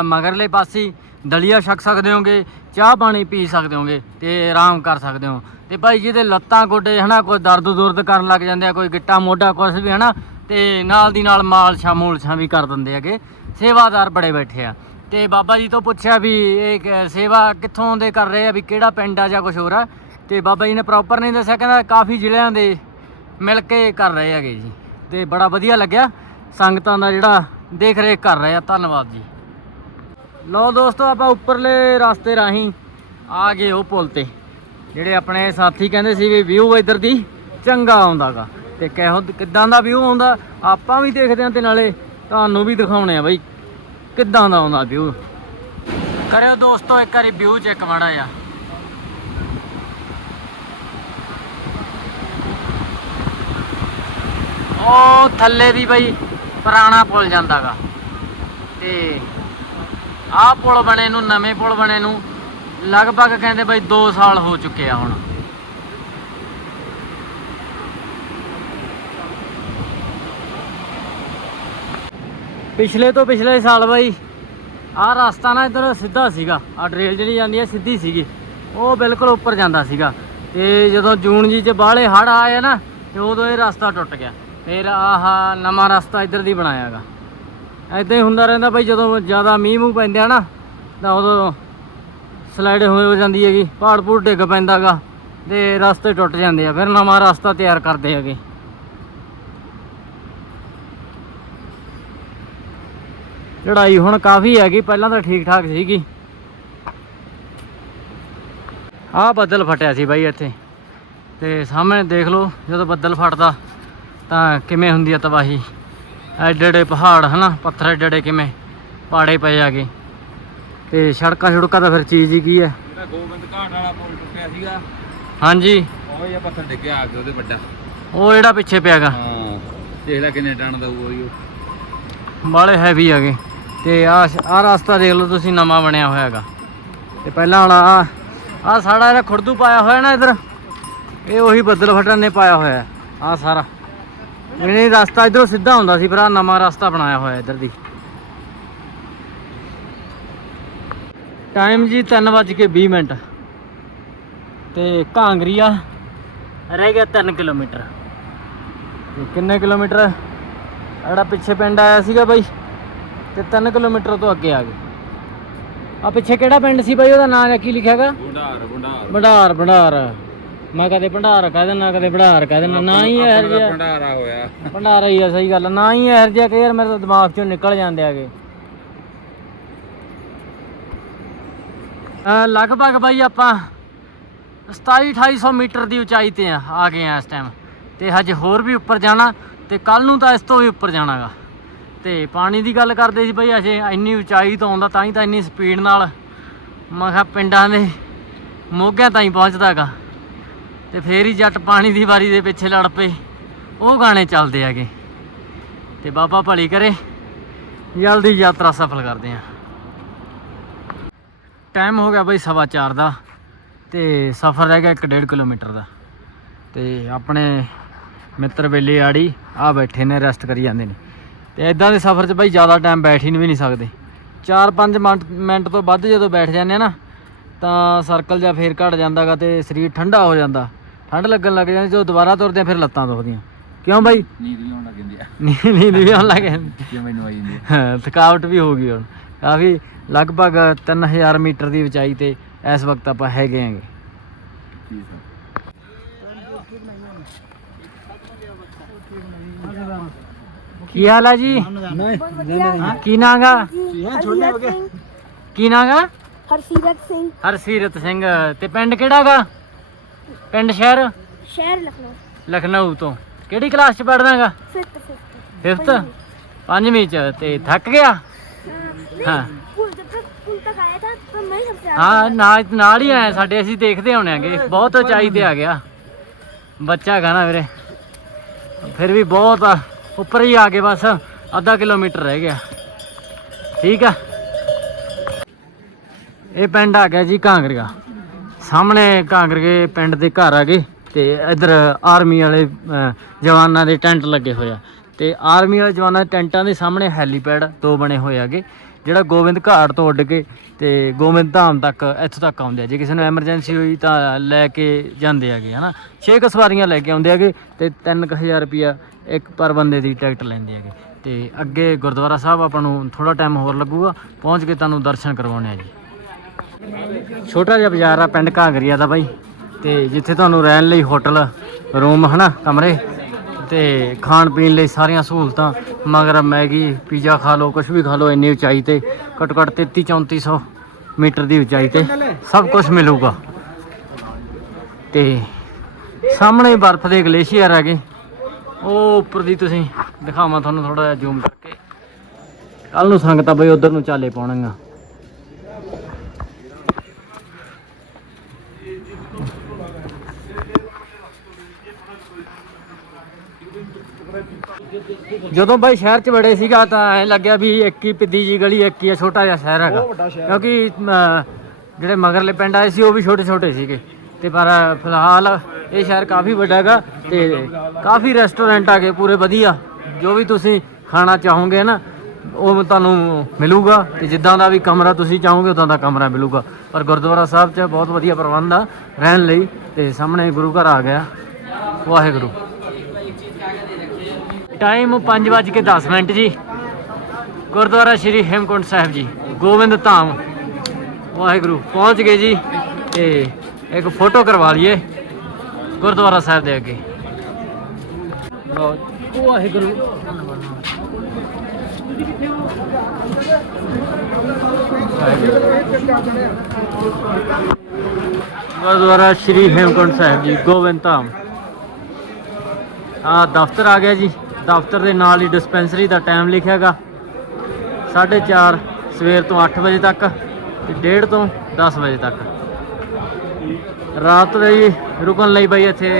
ਮਗਰਲੇ ਪਾਸੇ ਦਲੀਆ ਛਕ ਸਕਦੇ ਹੋਗੇ ਚਾਹ ਪਾਣੀ ਪੀ ਸਕਦੇ ਹੋਗੇ ਤੇ ਆਰਾਮ ਕਰ ਸਕਦੇ ਹੋ। ਤੇ ਭਾਈ ਜਿਹਦੇ ਲੱਤਾਂ ਗੋਡੇ ਹਨਾ, ਕੋਈ ਦਰਦ ਦੁਰਦ ਕਰਨ ਲੱਗ ਜਾਂਦੇ ਆ, ਕੋਈ ਗਿੱਟਾ ਮੋਢਾ ਕੁਛ ਵੀ ਹਨਾ, ਤੇ ਨਾਲ ਦੀ ਨਾਲ ਮਾਲਸ਼ਾਂ ਮੂਲਸ਼ਾਂ ਵੀ ਕਰ ਦਿੰਦੇ ਹੈਗੇ। ਸੇਵਾਦਾਰ ਬੜੇ ਬੈਠੇ ਆ। ਤੇ ਬਾਬਾ ਜੀ ਤੋਂ ਪੁੱਛਿਆ ਵੀ ਇਹ ਸੇਵਾ ਕਿੱਥੋਂ ਦੇ ਕਰ ਰਹੇ ਆ, ਵੀ ਕਿਹੜਾ ਪਿੰਡ ਆ ਜਾਂ ਕੁਝ ਹੋਰ ਆ? ਤੇ ਬਾਬਾ ਜੀ ਨੇ ਪ੍ਰੋਪਰ ਨਹੀਂ ਦੱਸਿਆ, ਕਹਿੰਦਾ ਕਾਫੀ ਜ਼ਿਲ੍ਹਿਆਂ ਦੇ ਮਿਲ ਕੇ ਕਰ ਰਹੇ ਹੈਗੇ ਜੀ। ਤੇ ਬੜਾ ਵਧੀਆ ਲੱਗਿਆ। ਸੰਗਤਾਂ ਦਾ ਜਿਹੜਾ ਦੇਖ ਰੇਖ ਕਰ ਰਹੇ ਆ। ਧੰਨਵਾਦ ਜੀ। ਲਓ ਦੋਸਤੋ, ਆਪਾਂ ਉੱਪਰਲੇ ਰਸਤੇ ਰਾਹੀਂ ਆ ਗਏ ਉਹ ਪੁਲ ਤੇ, ਜਿਹੜੇ ਆਪਣੇ ਸਾਥੀ ਕਹਿੰਦੇ ਸੀ ਵੀ ਵਿਊ ਇੱਧਰ ਦੀ ਚੰਗਾ ਆਉਂਦਾਗਾ। ਤੇ ਕਿਹੋ ਕਿੱਦਾਂ ਦਾ ਵਿਊ ਆਉਂਦਾ, ਆਪਾਂ ਵੀ ਦੇਖਦੇ ਹਾਂ ਤੇ ਨਾਲੇ ਤੁਹਾਨੂੰ ਵੀ ਦਿਖਾਉਣੇ ਆ ਬਈ, ਕਿੱਦਾਂ ਦਾ ਆਉਂਦਾ ਵਿਊ ਕਰਿਓ ਦੋਸਤੋ, ਇੱਕ ਵਾਰੀ ਵਿਊ ਚੈੱਕ ਮਾੜਾ ਆ ਉਹ ਥੱਲੇ ਦੀ ਬਈ ਪੁਰਾਣਾ ਪੁਲ ਜਾਂਦਾਗਾ। ਤੇ ਆਹ ਪੁਲ ਬਣੇ ਨੂੰ, ਨਵੇਂ ਪੁਲ ਬਣੇ ਨੂੰ, ਲਗਭਗ ਕਹਿੰਦੇ ਬਈ 2 ਸਾਲ ਹੋ ਚੁੱਕੇ ਆ ਹੁਣ। ਪਿਛਲੇ ਤੋਂ ਪਿਛਲੇ ਸਾਲ ਬਈ ਆਹ ਰਸਤਾ ਨਾ ਇਧਰ ਸਿੱਧਾ ਸੀਗਾ ਆਹ ਡਰੇਲ ਜਿਹੜੀ ਜਾਂਦੀ ਹੈ ਸਿੱਧੀ ਸੀਗੀ, ਉਹ ਬਿਲਕੁਲ ਉੱਪਰ ਜਾਂਦਾ ਸੀਗਾ। ਤੇ ਜਦੋਂ ਜੂਨ ਜੀ ਚ ਬਾਹਲੇ ਹੜ ਆਏ ਨਾ, ਤੇ ਉਦੋਂ ਇਹ ਰਸਤਾ ਟੁੱਟ ਗਿਆ। ਫਿਰ ਆਹ ਨਵਾਂ ਰਸਤਾ ਇੱਧਰ ਦੀ ਬਣਾਇਆਗਾ ਐਦਾਂ ਹੀ ਹੁੰਦਾ ਰਹਿੰਦਾ ਬਈ ਜਦੋਂ ਜ਼ਿਆਦਾ ਮੀਂਹ ਮੂੰਹ ਪੈਂਦੇ ਆ ਨਾ, ਤਾਂ ਉਦੋਂ ਸਲਾਈਡ ਹੋ ਜਾਂਦੀ ਹੈਗੀ, ਪਹਾੜ ਪੂੜ ਡਿੱਗ ਪੈਂਦਾਗਾ ਤੇ ਰਸਤੇ ਟੁੱਟ ਜਾਂਦੇ ਆ, ਫਿਰ ਨਵਾਂ ਰਸਤਾ ਤਿਆਰ ਕਰਦੇ ਹੈਗੇ। ਚੜਾਈ ਹੁਣ ਕਾਫੀ ਹੈਗੀ, ਪਹਿਲਾਂ ਤਾਂ ਠੀਕ ਠਾਕ ਸੀਗੀ। ਆਹ ਬੱਦਲ ਫਟਿਆ ਸੀ ਬਾਈ ਇੱਥੇ, ਤੇ ਸਾਹਮਣੇ ਦੇਖ ਲਓ, ਜਦੋਂ ਬੱਦਲ ਫਟਦਾ, ਤਾਂ ਕਿਵੇਂ ਹੁੰਦੀ ਆ ਤਬਾਹੀ। ਐਡੇ ਐਡੇ ਪਹਾੜ ਹਨਾ? ਪੱਥਰ ਐਡੇ ਐਡੇ ਕਿਵੇਂ ਪਾੜੇ ਪਏ ਆਗੇ। ਤੇ ਸੜਕਾਂ ਛੁੜਕਾਂ ਤਾਂ ਫਿਰ ਚੀਜ਼ ਹੀ ਕੀ ਹੈ ਜਿਹੜਾ ਗੋਬਿੰਦ ਘਾਟ ਵਾਲਾ ਪੁਲ ਟੁੱਟਿਆ ਸੀਗਾ। ਹਾਂਜੀ। ਉਹ ਇਹ ਪੱਥਰ ਡਿੱਗਿਆ ਅੱਗੇ ਉਹਦੇ ਵੱਡਾ। ਉਹ ਜਿਹੜਾ ਪਿੱਛੇ ਪਿਆਗਾ। ਹਾਂ ਦੇਖ ਲੈ ਕਿੰਨੇ ਟਨ ਦਾ ਉਹ ਹੀ ਉਹ। ਬਾਲੇ ਹੈਵੀ ਹੈਗੇ ਤੇ ਆ ਆ ਰਸਤਾ ਦੇਖ ਲਓ ਤੁਸੀਂ ਨਵਾਂ ਬਣਿਆ ਹੋਇਆ ਹੈਗਾ। ਤੇ ਪਹਿਲਾਂ ਵਾਲਾ ਆ ਆ ਸਾਡਾ ਇਹਦਾ ਖੁਰਦੂ ਪਾਇਆ ਹੋਇਆ ਨਾ ਇਧਰ ਇਹ ਉਹੀ ਬੱਦਲ ਫਟਣ ਨੇ ਪਾਇਆ ਹੋਇਆ ਆ ਸਾਰਾ। ਇਹਨੇ ਰਸਤਾ ਇਧਰੋਂ ਸਿੱਧਾ ਹੁੰਦਾ ਸੀ ਆ ਨਵਾਂ ਰਸਤਾ ਬਣਾਇਆ ਹੋਇਆ ਇਧਰ ਦੀ। ਟਾਈਮ ਜੀ 3:20 ਮਿੰਟ। ਤੇ ਕਾਂਗਰੀਆ ਰਹਿ ਗਿਆ 3 ਕਿਲੋਮੀਟਰ। ਤੇ ਕਿੰਨੇ ਕਿਲੋਮੀਟਰ? ਜਿਹੜਾ ਪਿੱਛੇ ਪਿੰਡ ਆਇਆ ਸੀਗਾ ਬਾਈ। ਤੇ 3 ਕਿਲੋਮੀਟਰ ਤੋਂ ਅੱਗੇ ਆ ਗਏ। ਆ ਪਿੱਛੇ ਕਿਹੜਾ ਪਿੰਡ ਸੀ ਬਾਈ? ਉਹਦਾ ਨਾਂ ਕੀ ਲਿਖਿਆਗਾ ਗੁੰਡਾਰ ਗੁੰਡਾਰ ਭੰਡਾਰ ਭੰਡਾਰ। ਮੈਂ ਕਦੇ ਭੰਡਾਰ ਕਹਿ ਦਿੰਦਾ ਕਦੇ ਭੰਡਾਰ ਕਹਿ ਦਿੰਦਾ। ਨਾ ਹੀ ਇਹੋ ਜਿਹਾ ਭੰਡਾਰਾ ਹੋਇਆ। ਭੰਡਾਰਾ ਹੀ ਆ ਸਹੀ ਗੱਲ ਨਾ ਹੀ ਇਹੋ ਜਿਹਾ ਕਿ ਯਾਰ ਮੇਰੇ ਤਾਂ ਦਿਮਾਗ ਚੋਂ ਨਿਕਲ ਜਾਂਦੇ ਆਗੇ। ਲਗਭਗ ਬਾਈ ਆਪਾਂ 27 2800 ਮੀਟਰ ਦੀ ਉਚਾਈ ਤੇ ਆ ਆ ਗਏ ਆ ਇਸ ਟਾਈਮ ਤੇ ਹਜੇ ਹੋਰ ਵੀ ਉੱਪਰ ਜਾਣਾ ਤੇ ਕੱਲ ਨੂੰ ਤਾਂ ਇਸ ਤੋਂ ਵੀ ਉੱਪਰ ਜਾਣਾਗਾ। ਤੇ ਪਾਣੀ ਦੀ ਗੱਲ ਕਰਦੇ ਸੀ ਬਈ ਅਜੇ ਇੰਨੀ ਉਚਾਈ ਤੋਂ ਆਉਂਦਾ ਤਾਂ ਹੀ ਤਾਂ ਇੰਨੀ ਸਪੀਡ ਨਾਲ। ਮੈਂ ਕਿਹਾ ਪਿੰਡਾਂ ਦੇ ਮੋਗਿਆਂ ਤਾਈਂ ਪਹੁੰਚਦਾਗਾ। ਤੇ ਫੇਰ ਹੀ ਜੱਟ ਪਾਣੀ ਦੀ ਵਾਰੀ ਦੇ ਪਿੱਛੇ ਲੜ ਪਏ। ਉਹ ਗਾਣੇ ਚੱਲਦੇ ਹੈਗੇ। ਤੇ ਬਾਬਾ ਭਲੀ ਕਰੇ, ਜਲਦੀ ਯਾਤਰਾ ਸਫਲ ਕਰਦੇ ਆ ਟਾਈਮ ਹੋ ਗਿਆ ਬਈ ਸਵਾ ਚਾਰ ਦਾ ਤੇ ਸਫ਼ਰ ਰਹਿ ਗਿਆ 1.5 ਕਿਲੋਮੀਟਰ ਦਾ। ਤੇ ਆਪਣੇ ਮਿੱਤਰ ਵੇਲੇ ਆੜੀ ਆ ਬੈਠੇ ਨੇ ਰੈਸਟ ਕਰੀ ਜਾਂਦੇ ਨੇ। ਤੇ ਇਦਾਂ ਦੇ ਸਫ਼ਰ 'ਚ ਬਈ ਜ਼ਿਆਦਾ ਟਾਈਮ ਬੈਠ ਹੀ ਵੀ ਨਹੀਂ ਸਕਦੇ। 4-5 ਮਿੰਟ ਤੋਂ ਵੱਧ ਜਦੋਂ ਬੈਠ ਜਾਂਦੇ ਆ ਨਾ, ਤਾਂ ਸਰਕਲ ਜਾਂ ਫੇਰ ਘਟ ਜਾਂਦਾਗਾ ਤੇ ਸਰੀਰ ਠੰਡਾ ਹੋ ਜਾਂਦਾ। ਠੰਡ ਲੱਗਣ ਲੱਗ ਜਾਂਦੀ ਜਦੋਂ ਦੁਬਾਰਾ ਤੁਰਦੇ ਆ ਫਿਰ ਲੱਤਾਂ ਦੁਖਦੀਆਂ। ਕਿਉਂ ਬਾਈ? ਨੀਂਦ ਵੀ ਆਉਣ ਲੱਗ ਜਾਂਦੀ ਆ। ਨੀਂਦ ਵੀ ਆਉਣ ਲੱਗ ਜਾਂਦੀ। ਜੇ ਮੈਨੂੰ ਆਈ ਜਾਂਦੀ ਆ? ਹਾਂ, ਥਕਾਵਟ ਵੀ ਹੋ ਗਈ ਹੁਣ। ਕਾਫੀ ਲਗਭਗ 3000 ਮੀਟਰ ਦੀ ਉਚਾਈ ਤੇ ਇਸ ਵਕਤ ਆਪਾਂ ਹੈਗੇ ਆਂਗੇ। ਆ। ਕੀ ਹਾਲ ਹੈ ਜੀ? ਕੀ ਨਾਂਗਾ ਕੀ? ਨਾਂਗਾ ਹਰਸੀਰਤ ਸਿੰਘ। ਹਰਸੀਰਤ ਸਿੰਘ। ਤੇ ਪਿੰਡ ਕਿਹੜਾਗਾ ਪਿੰਡ ਸ਼ਹਿਰ? ਸ਼ਹਿਰ ਲਖਨਊ। ਲਖਨਊ ਤੋਂ। ਕਿਹੜੀ ਕਲਾਸ ਚ ਪੜਦਾਗਾ 5th 5th ਪੰਜਵੀਂ। ਚ ਤੇ ਥੱਕ ਗਿਆ? ਹਾਂ ਹਾਂ। ਨਾਲ ਨਾਲ ਹੀ ਆਇਆ ਸਾਡੇ ਅਸੀਂ ਦੇਖਦੇ ਹੋਣੇ ਆਗੇ ਬਹੁਤ ਉਚਾਈ ਤੇ ਆ ਗਿਆ। ਬੱਚਾ ਗਾ ਨਾ ਵੀਰੇ। ਫਿਰ ਵੀ ਬਹੁਤ ਉੱਪਰ ਹੀ ਆ ਗਏ ਬਸ ਅੱਧਾ ਕਿਲੋਮੀਟਰ ਰਹਿ ਗਿਆ। ਠੀਕ ਆ। ਇਹ ਪਿੰਡ ਆ ਗਿਆ ਜੀ ਕਾਂਗਰਗਾ ਸਾਹਮਣੇ ਕਾਂਗਰਗੇ ਪਿੰਡ ਦੇ ਘਰ ਆ ਗਏ ਤੇ ਇਧਰ ਆਰਮੀ ਵਾਲੇ ਜਵਾਨਾਂ ਦੇ ਟੈਂਟ ਲੱਗੇ ਹੋਏ ਆ। ਤੇ ਆਰਮੀ ਵਾਲੇ ਜਵਾਨਾਂ ਦੇ ਟੈਂਟਾਂ ਦੇ ਸਾਹਮਣੇ ਹੈਲੀਪੈਡ ਦੋ ਬਣੇ ਹੋਏ ਆਗੇ ਜਿਹੜਾ ਗੋਬਿੰਦ ਘਾਟ ਤੋਂ ਉੱਡ ਕੇ ਤੇ ਗੋਬਿੰਦ ਧਾਮ ਤੱਕ ਇੱਥੋਂ ਤੱਕ ਆਉਂਦੇ ਆ। ਜੇ ਕਿਸੇ ਨੂੰ ਐਮਰਜੈਂਸੀ ਹੋਈ ਤਾਂ ਲੈ ਕੇ ਜਾਂਦੇ ਆਗੇ ਹਨਾ? 6 ਕੁ ਸਵਾਰੀਆਂ ਲੈ ਕੇ ਆਉਂਦੇ ਆਗੇ ਤੇ 3000 ਰੁਪਿਆ ਇੱਕ ਪਰ ਬੰਦੇ ਦੀ ਟਿਕਟ ਲੈਂਦੇ ਆਗੇ ਤੇ ਅੱਗੇ ਗੁਰਦੁਆਰਾ ਸਾਹਿਬ ਆਪਾਂ ਨੂੰ ਥੋੜਾ ਟਾਈਮ ਹੋਰ ਲੱਗੂਗਾ, ਪਹੁੰਚ ਕੇ ਤੁਹਾਨੂੰ ਦਰਸ਼ਨ ਕਰਵਾਉਣੇ ਆ ਜੀ। ਛੋਟਾ ਜਿਹਾ ਬਾਜ਼ਾਰ ਆ ਪਿੰਡ ਘਾਗਰੀਆ ਦਾ ਬਾਈ। ਤੇ ਜਿੱਥੇ ਤੁਹਾਨੂੰ ਰਹਿਣ ਲਈ ਹੋਟਲ, ਰੂਮ ਹਨਾ, ਕਮਰੇ ਤੇ ਖਾਣ ਪੀਣ ਲਈ ਸਾਰੀਆਂ ਸਹੂਲਤਾਂ, ਮਗਰ ਮੈਗੀ, ਪੀਜ਼ਾ ਖਾ ਲਓ ਕੁਝ ਵੀ ਖਾ ਲਓ, ਇੰਨੀ ਉਚਾਈ ਤੇ ਘੱਟੋ ਘੱਟ 33 3400 ਮੀਟਰ ਦੀ ਉਚਾਈ ਤੇ ਸਭ ਕੁਝ ਮਿਲੂਗਾ। ਤੇ ਸਾਹਮਣੇ ਬਰਫ਼ ਦੇ ਗਲੇਸ਼ੀਅਰ ਹੈਗੇ। ਉਹ ਉੱਪਰ ਦੀ ਤੁਸੀਂ ਦਿਖਾਵਾਂ ਤੁਹਾਨੂੰ ਥੋੜਾ ਜਿਹਾ ਜ਼ੂਮ ਕਰਕੇ। ਕੱਲ ਨੂੰ ਸੰਗਤਾਂ ਬਈ ਉਧਰ ਨੂੰ ਚਾਲੇ ਪਾਉਣਗੀਆਂ। ਜਦੋਂ ਬਾਈ ਸ਼ਹਿਰ ਚ ਬੜੇ ਸੀਗਾ ਤਾਂ ਐ ਲੱਗਿਆ ਵੀ ਇੱਕ ਹੀ ਪਿੱਦੀ ਜੀ ਗਲੀ ਇੱਕ ਹੀ ਆ ਛੋਟਾ ਜਿਹਾ ਸ਼ਹਿਰ ਹੈਗਾ। ਕਿਉਂਕਿ ਅਮ, ਜਿਹੜੇ ਮਗਰਲੇ ਪਿੰਡ ਆਏ ਸੀ ਉਹ ਵੀ ਛੋਟੇ ਛੋਟੇ ਸੀਗੇ। ਤੇ ਪਰ ਫਿਲਹਾਲ ਇਹ ਸ਼ਹਿਰ ਕਾਫੀ ਵੱਡਾ ਹੈਗਾ ਤੇ ਕਾਫੀ ਰੈਸਟੋਰੈਂਟ ਆ ਗਏ ਪੂਰੇ ਵਧੀਆ। ਜੋ ਵੀ ਤੁਸੀਂ ਖਾਣਾ ਚਾਹੋਗੇ ਨਾ ਉਹ ਤੁਹਾਨੂੰ ਮਿਲੂਗਾ ਤੇ ਜਿੱਦਾਂ ਦਾ ਵੀ ਕਮਰਾ ਤੁਸੀਂ ਚਾਹੋਗੇ ਉਦਾਂ ਦਾ ਕਮਰਾ ਮਿਲੂਗਾ। ਪਰ ਗੁਰਦੁਆਰਾ ਸਾਹਿਬ 'ਚ ਬਹੁਤ ਵਧੀਆ ਪ੍ਰਬੰਧ ਆ ਰਹਿਣ ਲਈ ਤੇ ਸਾਹਮਣੇ ਗੁਰੂ ਘਰ ਆ ਗਿਆ। ਵਾਹਿਗੁਰੂ। ਟਾਈਮ 5:10 ਮਿੰਟ ਜੀ। ਗੁਰਦੁਆਰਾ ਸ਼੍ਰੀ ਹੇਮਕੁੰਟ ਸਾਹਿਬ ਜੀ, ਗੋਬਿੰਦ ਧਾਮ। ਵਾਹਿਗੁਰੂ, ਪਹੁੰਚ ਗਏ ਜੀ ਤੇ ਇੱਕ ਫੋਟੋ ਕਰਵਾ ਲਈਏ ਗੁਰਦੁਆਰਾ ਸਾਹਿਬ ਦੇ ਅੱਗੇ। ਵਾਹਿਗੁਰੂ। ਗੁਰਦੁਆਰਾ ਸ਼੍ਰੀ ਹੇਮਕੁੰਟ ਸਾਹਿਬ ਜੀ, ਗੋਬਿੰਦ ਧਾਮ। ਆ ਦਫ਼ਤਰ ਆ ਗਿਆ ਜੀ। ਦਫ਼ਤਰ ਦੇ ਨਾਲ ਹੀ ਡਿਸਪੈਂਸਰੀ ਦਾ ਟਾਈਮ ਲਿਖਿਆ ਲਿਖਿਆਗਾ 4:30 ਸਵੇਰ ਤੋਂ 8 ਵਜੇ ਤੱਕ ਤੇ 1:30 ਤੋਂ 10 ਵਜੇ ਤੱਕ। ਰਾਤ ਦੇ ਜੀ ਰੁਕਣ ਲਈ ਬਈ ਇੱਥੇ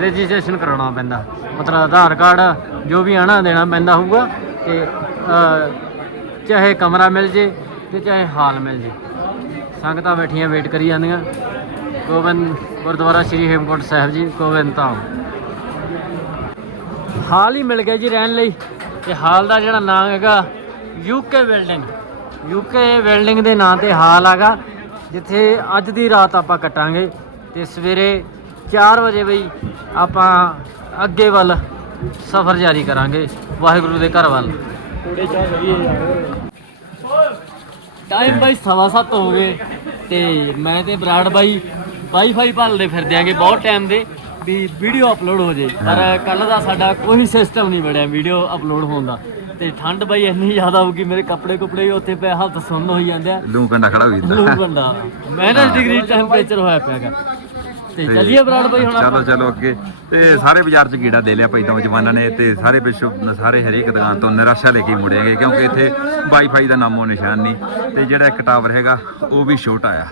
ਰਜਿਸਟ੍ਰੇਸ਼ਨ ਕਰਾਉਣਾ ਪੈਂਦਾ। ਮਤਲਬ ਆਧਾਰ ਕਾਰਡ ਜੋ ਵੀ ਆਣਾ ਦੇਣਾ ਪੈਂਦਾ ਹੋਊਗਾ ਤੇ ਚਾਹੇ ਕਮਰਾ ਮਿਲ ਜੇ ਤੇ ਚਾਹੇ ਹਾਲ ਮਿਲ ਜੇ। ਸੰਗਤਾਂ ਬੈਠੀਆਂ ਵੇਟ ਕਰੀ ਜਾਂਦੀਆਂ। ਗੋਬਿੰਦ ਗੁਰਦੁਆਰਾ ਸ਼੍ਰੀ ਹੇਮਕੁੰਟ ਸਾਹਿਬ ਜੀ, ਗੋਬਿੰਦ ਧਾਮ। ਹਾਲ ਹੀ ਮਿਲ ਗਿਆ ਜੀ ਰਹਿਣ ਲਈ। ਤੇ ਹਾਲ ਦਾ ਜਿਹੜਾ ਨਾਮ ਹੈਗਾ ਯੂਕੇ ਬਿਲਡਿੰਗ ਯੂਕੇ ਬਿਲਡਿੰਗ ਦੇ ਨਾਂ ਤੇ ਹਾਲ ਹੈਗਾ, ਜਿੱਥੇ ਅੱਜ ਦੀ ਰਾਤ ਆਪਾਂ ਕੱਟਾਂਗੇ। ਤੇ ਸਵੇਰੇ 4 ਵਜੇ ਬਈ ਆਪਾਂ ਅੱਗੇ ਵੱਲ ਸਫ਼ਰ ਜਾਰੀ ਕਰਾਂਗੇ ਵਾਹਿਗੁਰੂ ਦੇ ਘਰ ਵੱਲ। ਟਾਈਮ ਬਾਈ ਸਵਾ ਸੱਤ ਹੋ ਗਏ ਤੇ ਮੈਂ ਤੇ ਬਰਾੜ ਬਾਈ ਵਾਈਫਾਈ ਭਾਲਦੇ ਫਿਰਦੇ ਆਂਗੇ, ਬਹੁਤ ਟਾਈਮ ਦੇ। ਵੀ ਵੀਡੀਓ ਅਪਲੋਡ ਹੋ ਜੇ ਪਰ ਕੱਲ ਦਾ ਸਾਡਾ ਕੋਈ ਸਿਸਟਮ ਨਹੀਂ ਬਣਿਆ ਵੀਡੀਓ ਅਪਲੋਡ ਹੋਣ ਦਾ। ਤੇ ਠੰਡ ਬਾਈ ਇੰਨੀ ਜ਼ਿਆਦਾ ਹੋਊਗੀ ਮੇਰੇ ਕੱਪੜੇ ਕੁਪੜੇ ਵੀ ਉੱਥੇ ਪਏ ਹੱਥ ਸੁੰਨ ਹੋਈ ਜਾਂਦੇ ਆ। ਲੂ ਕੰਡਾ ਖੜਾ ਹੋਈ ਲੂ ਬੰਦਾ ਮਾਈਨਸ ਡਿਗਰੀ ਟੈਂਪਰੇਚਰ ਹੋਇਆ ਪਿਆਗਾ ਤੇ ਚੱਲੀਏ ਬਰਾੜ ਬਾਈ ਹੁਣ ਚਲੋ ਚਲੋ, ਅੱਗੇ। ਤੇ ਸਾਰੇ ਬਾਜ਼ਾਰ ਚ ਕੀੜਾ ਦੇ ਲਿਆ ਭਾਈ ਨੌਜਵਾਨਾਂ ਨੇ ਤੇ ਸਾਰੇ ਪਿੱਛੋਂ ਸਾਰੇ ਹਰੇਕ ਦੁਕਾਨ ਤੋਂ ਨਿਰਾਸ਼ਾ ਲੈ ਕੇ ਹੀ ਮੁੜੇਗੇ ਕਿਉਂਕਿ ਇੱਥੇ ਵਾਈਫਾਈ ਦਾ ਨਾਮੋ ਨਿਸ਼ਾਨ ਨਹੀਂ। ਤੇ ਜਿਹੜਾ ਇੱਕ ਟਾਵਰ ਹੈਗਾ, ਉਹ ਵੀ ਛੋਟਾ ਆ।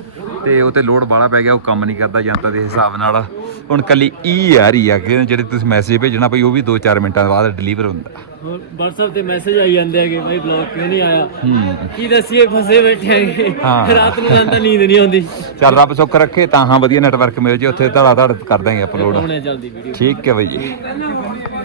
ਤੇ ਉਹ ਤੇ ਲੋਡ ਬਾਲਾ ਪੈ ਗਿਆ, ਉਹ ਕੰਮ ਨਹੀਂ ਕਰਦਾ ਜਨਤਾ ਦੇ ਹਿਸਾਬ ਨਾਲ। ਹੁਣ ਕੱਲੀ ਈ ਆ ਰਹੀ ਆ, ਕਿ ਜਿਹੜੇ ਤੁਸੀਂ ਮੈਸੇਜ ਭੇਜਣਾ ਭਾਈ, ਉਹ ਵੀ 2-4 ਮਿੰਟਾਂ ਬਾਅਦ ਡਿਲੀਵਰ ਹੁੰਦਾ। ਹੋਰ WhatsApp ਤੇ ਮੈਸੇਜ ਆਈ ਜਾਂਦੇ ਹੈਗੇ ਬਾਈ ਬਲੌਗ ਕਿਉਂ ਨਹੀਂ ਆਇਆ? ਹੂੰ। ਕੀ ਦੱਸੀਏ ਫਸੇ ਬੈਠੇ ਹੈਗੇ ਹਾਂ। ਰਾਤ ਨੂੰ ਜਾਂਦਾ ਨੀਂਦ ਨਹੀਂ ਆਉਂਦੀ। ਚੱਲ ਰੱਬ ਸੁੱਖ ਰੱਖੇ ਤਾਂ ਹਾਂ ਵਧੀਆ ਨੈਟਵਰਕ ਮਿਲ ਜੇ ਉੱਥੇ ਧੜਾ ਧੜ ਕਰ ਦਾਂਗੇ ਅਪਲੋਡ ਹੁਣੇ ਜਲਦੀ ਵੀਡੀਓ ਠੀਕ ਹੈ ਭਾਈ ਜੀ।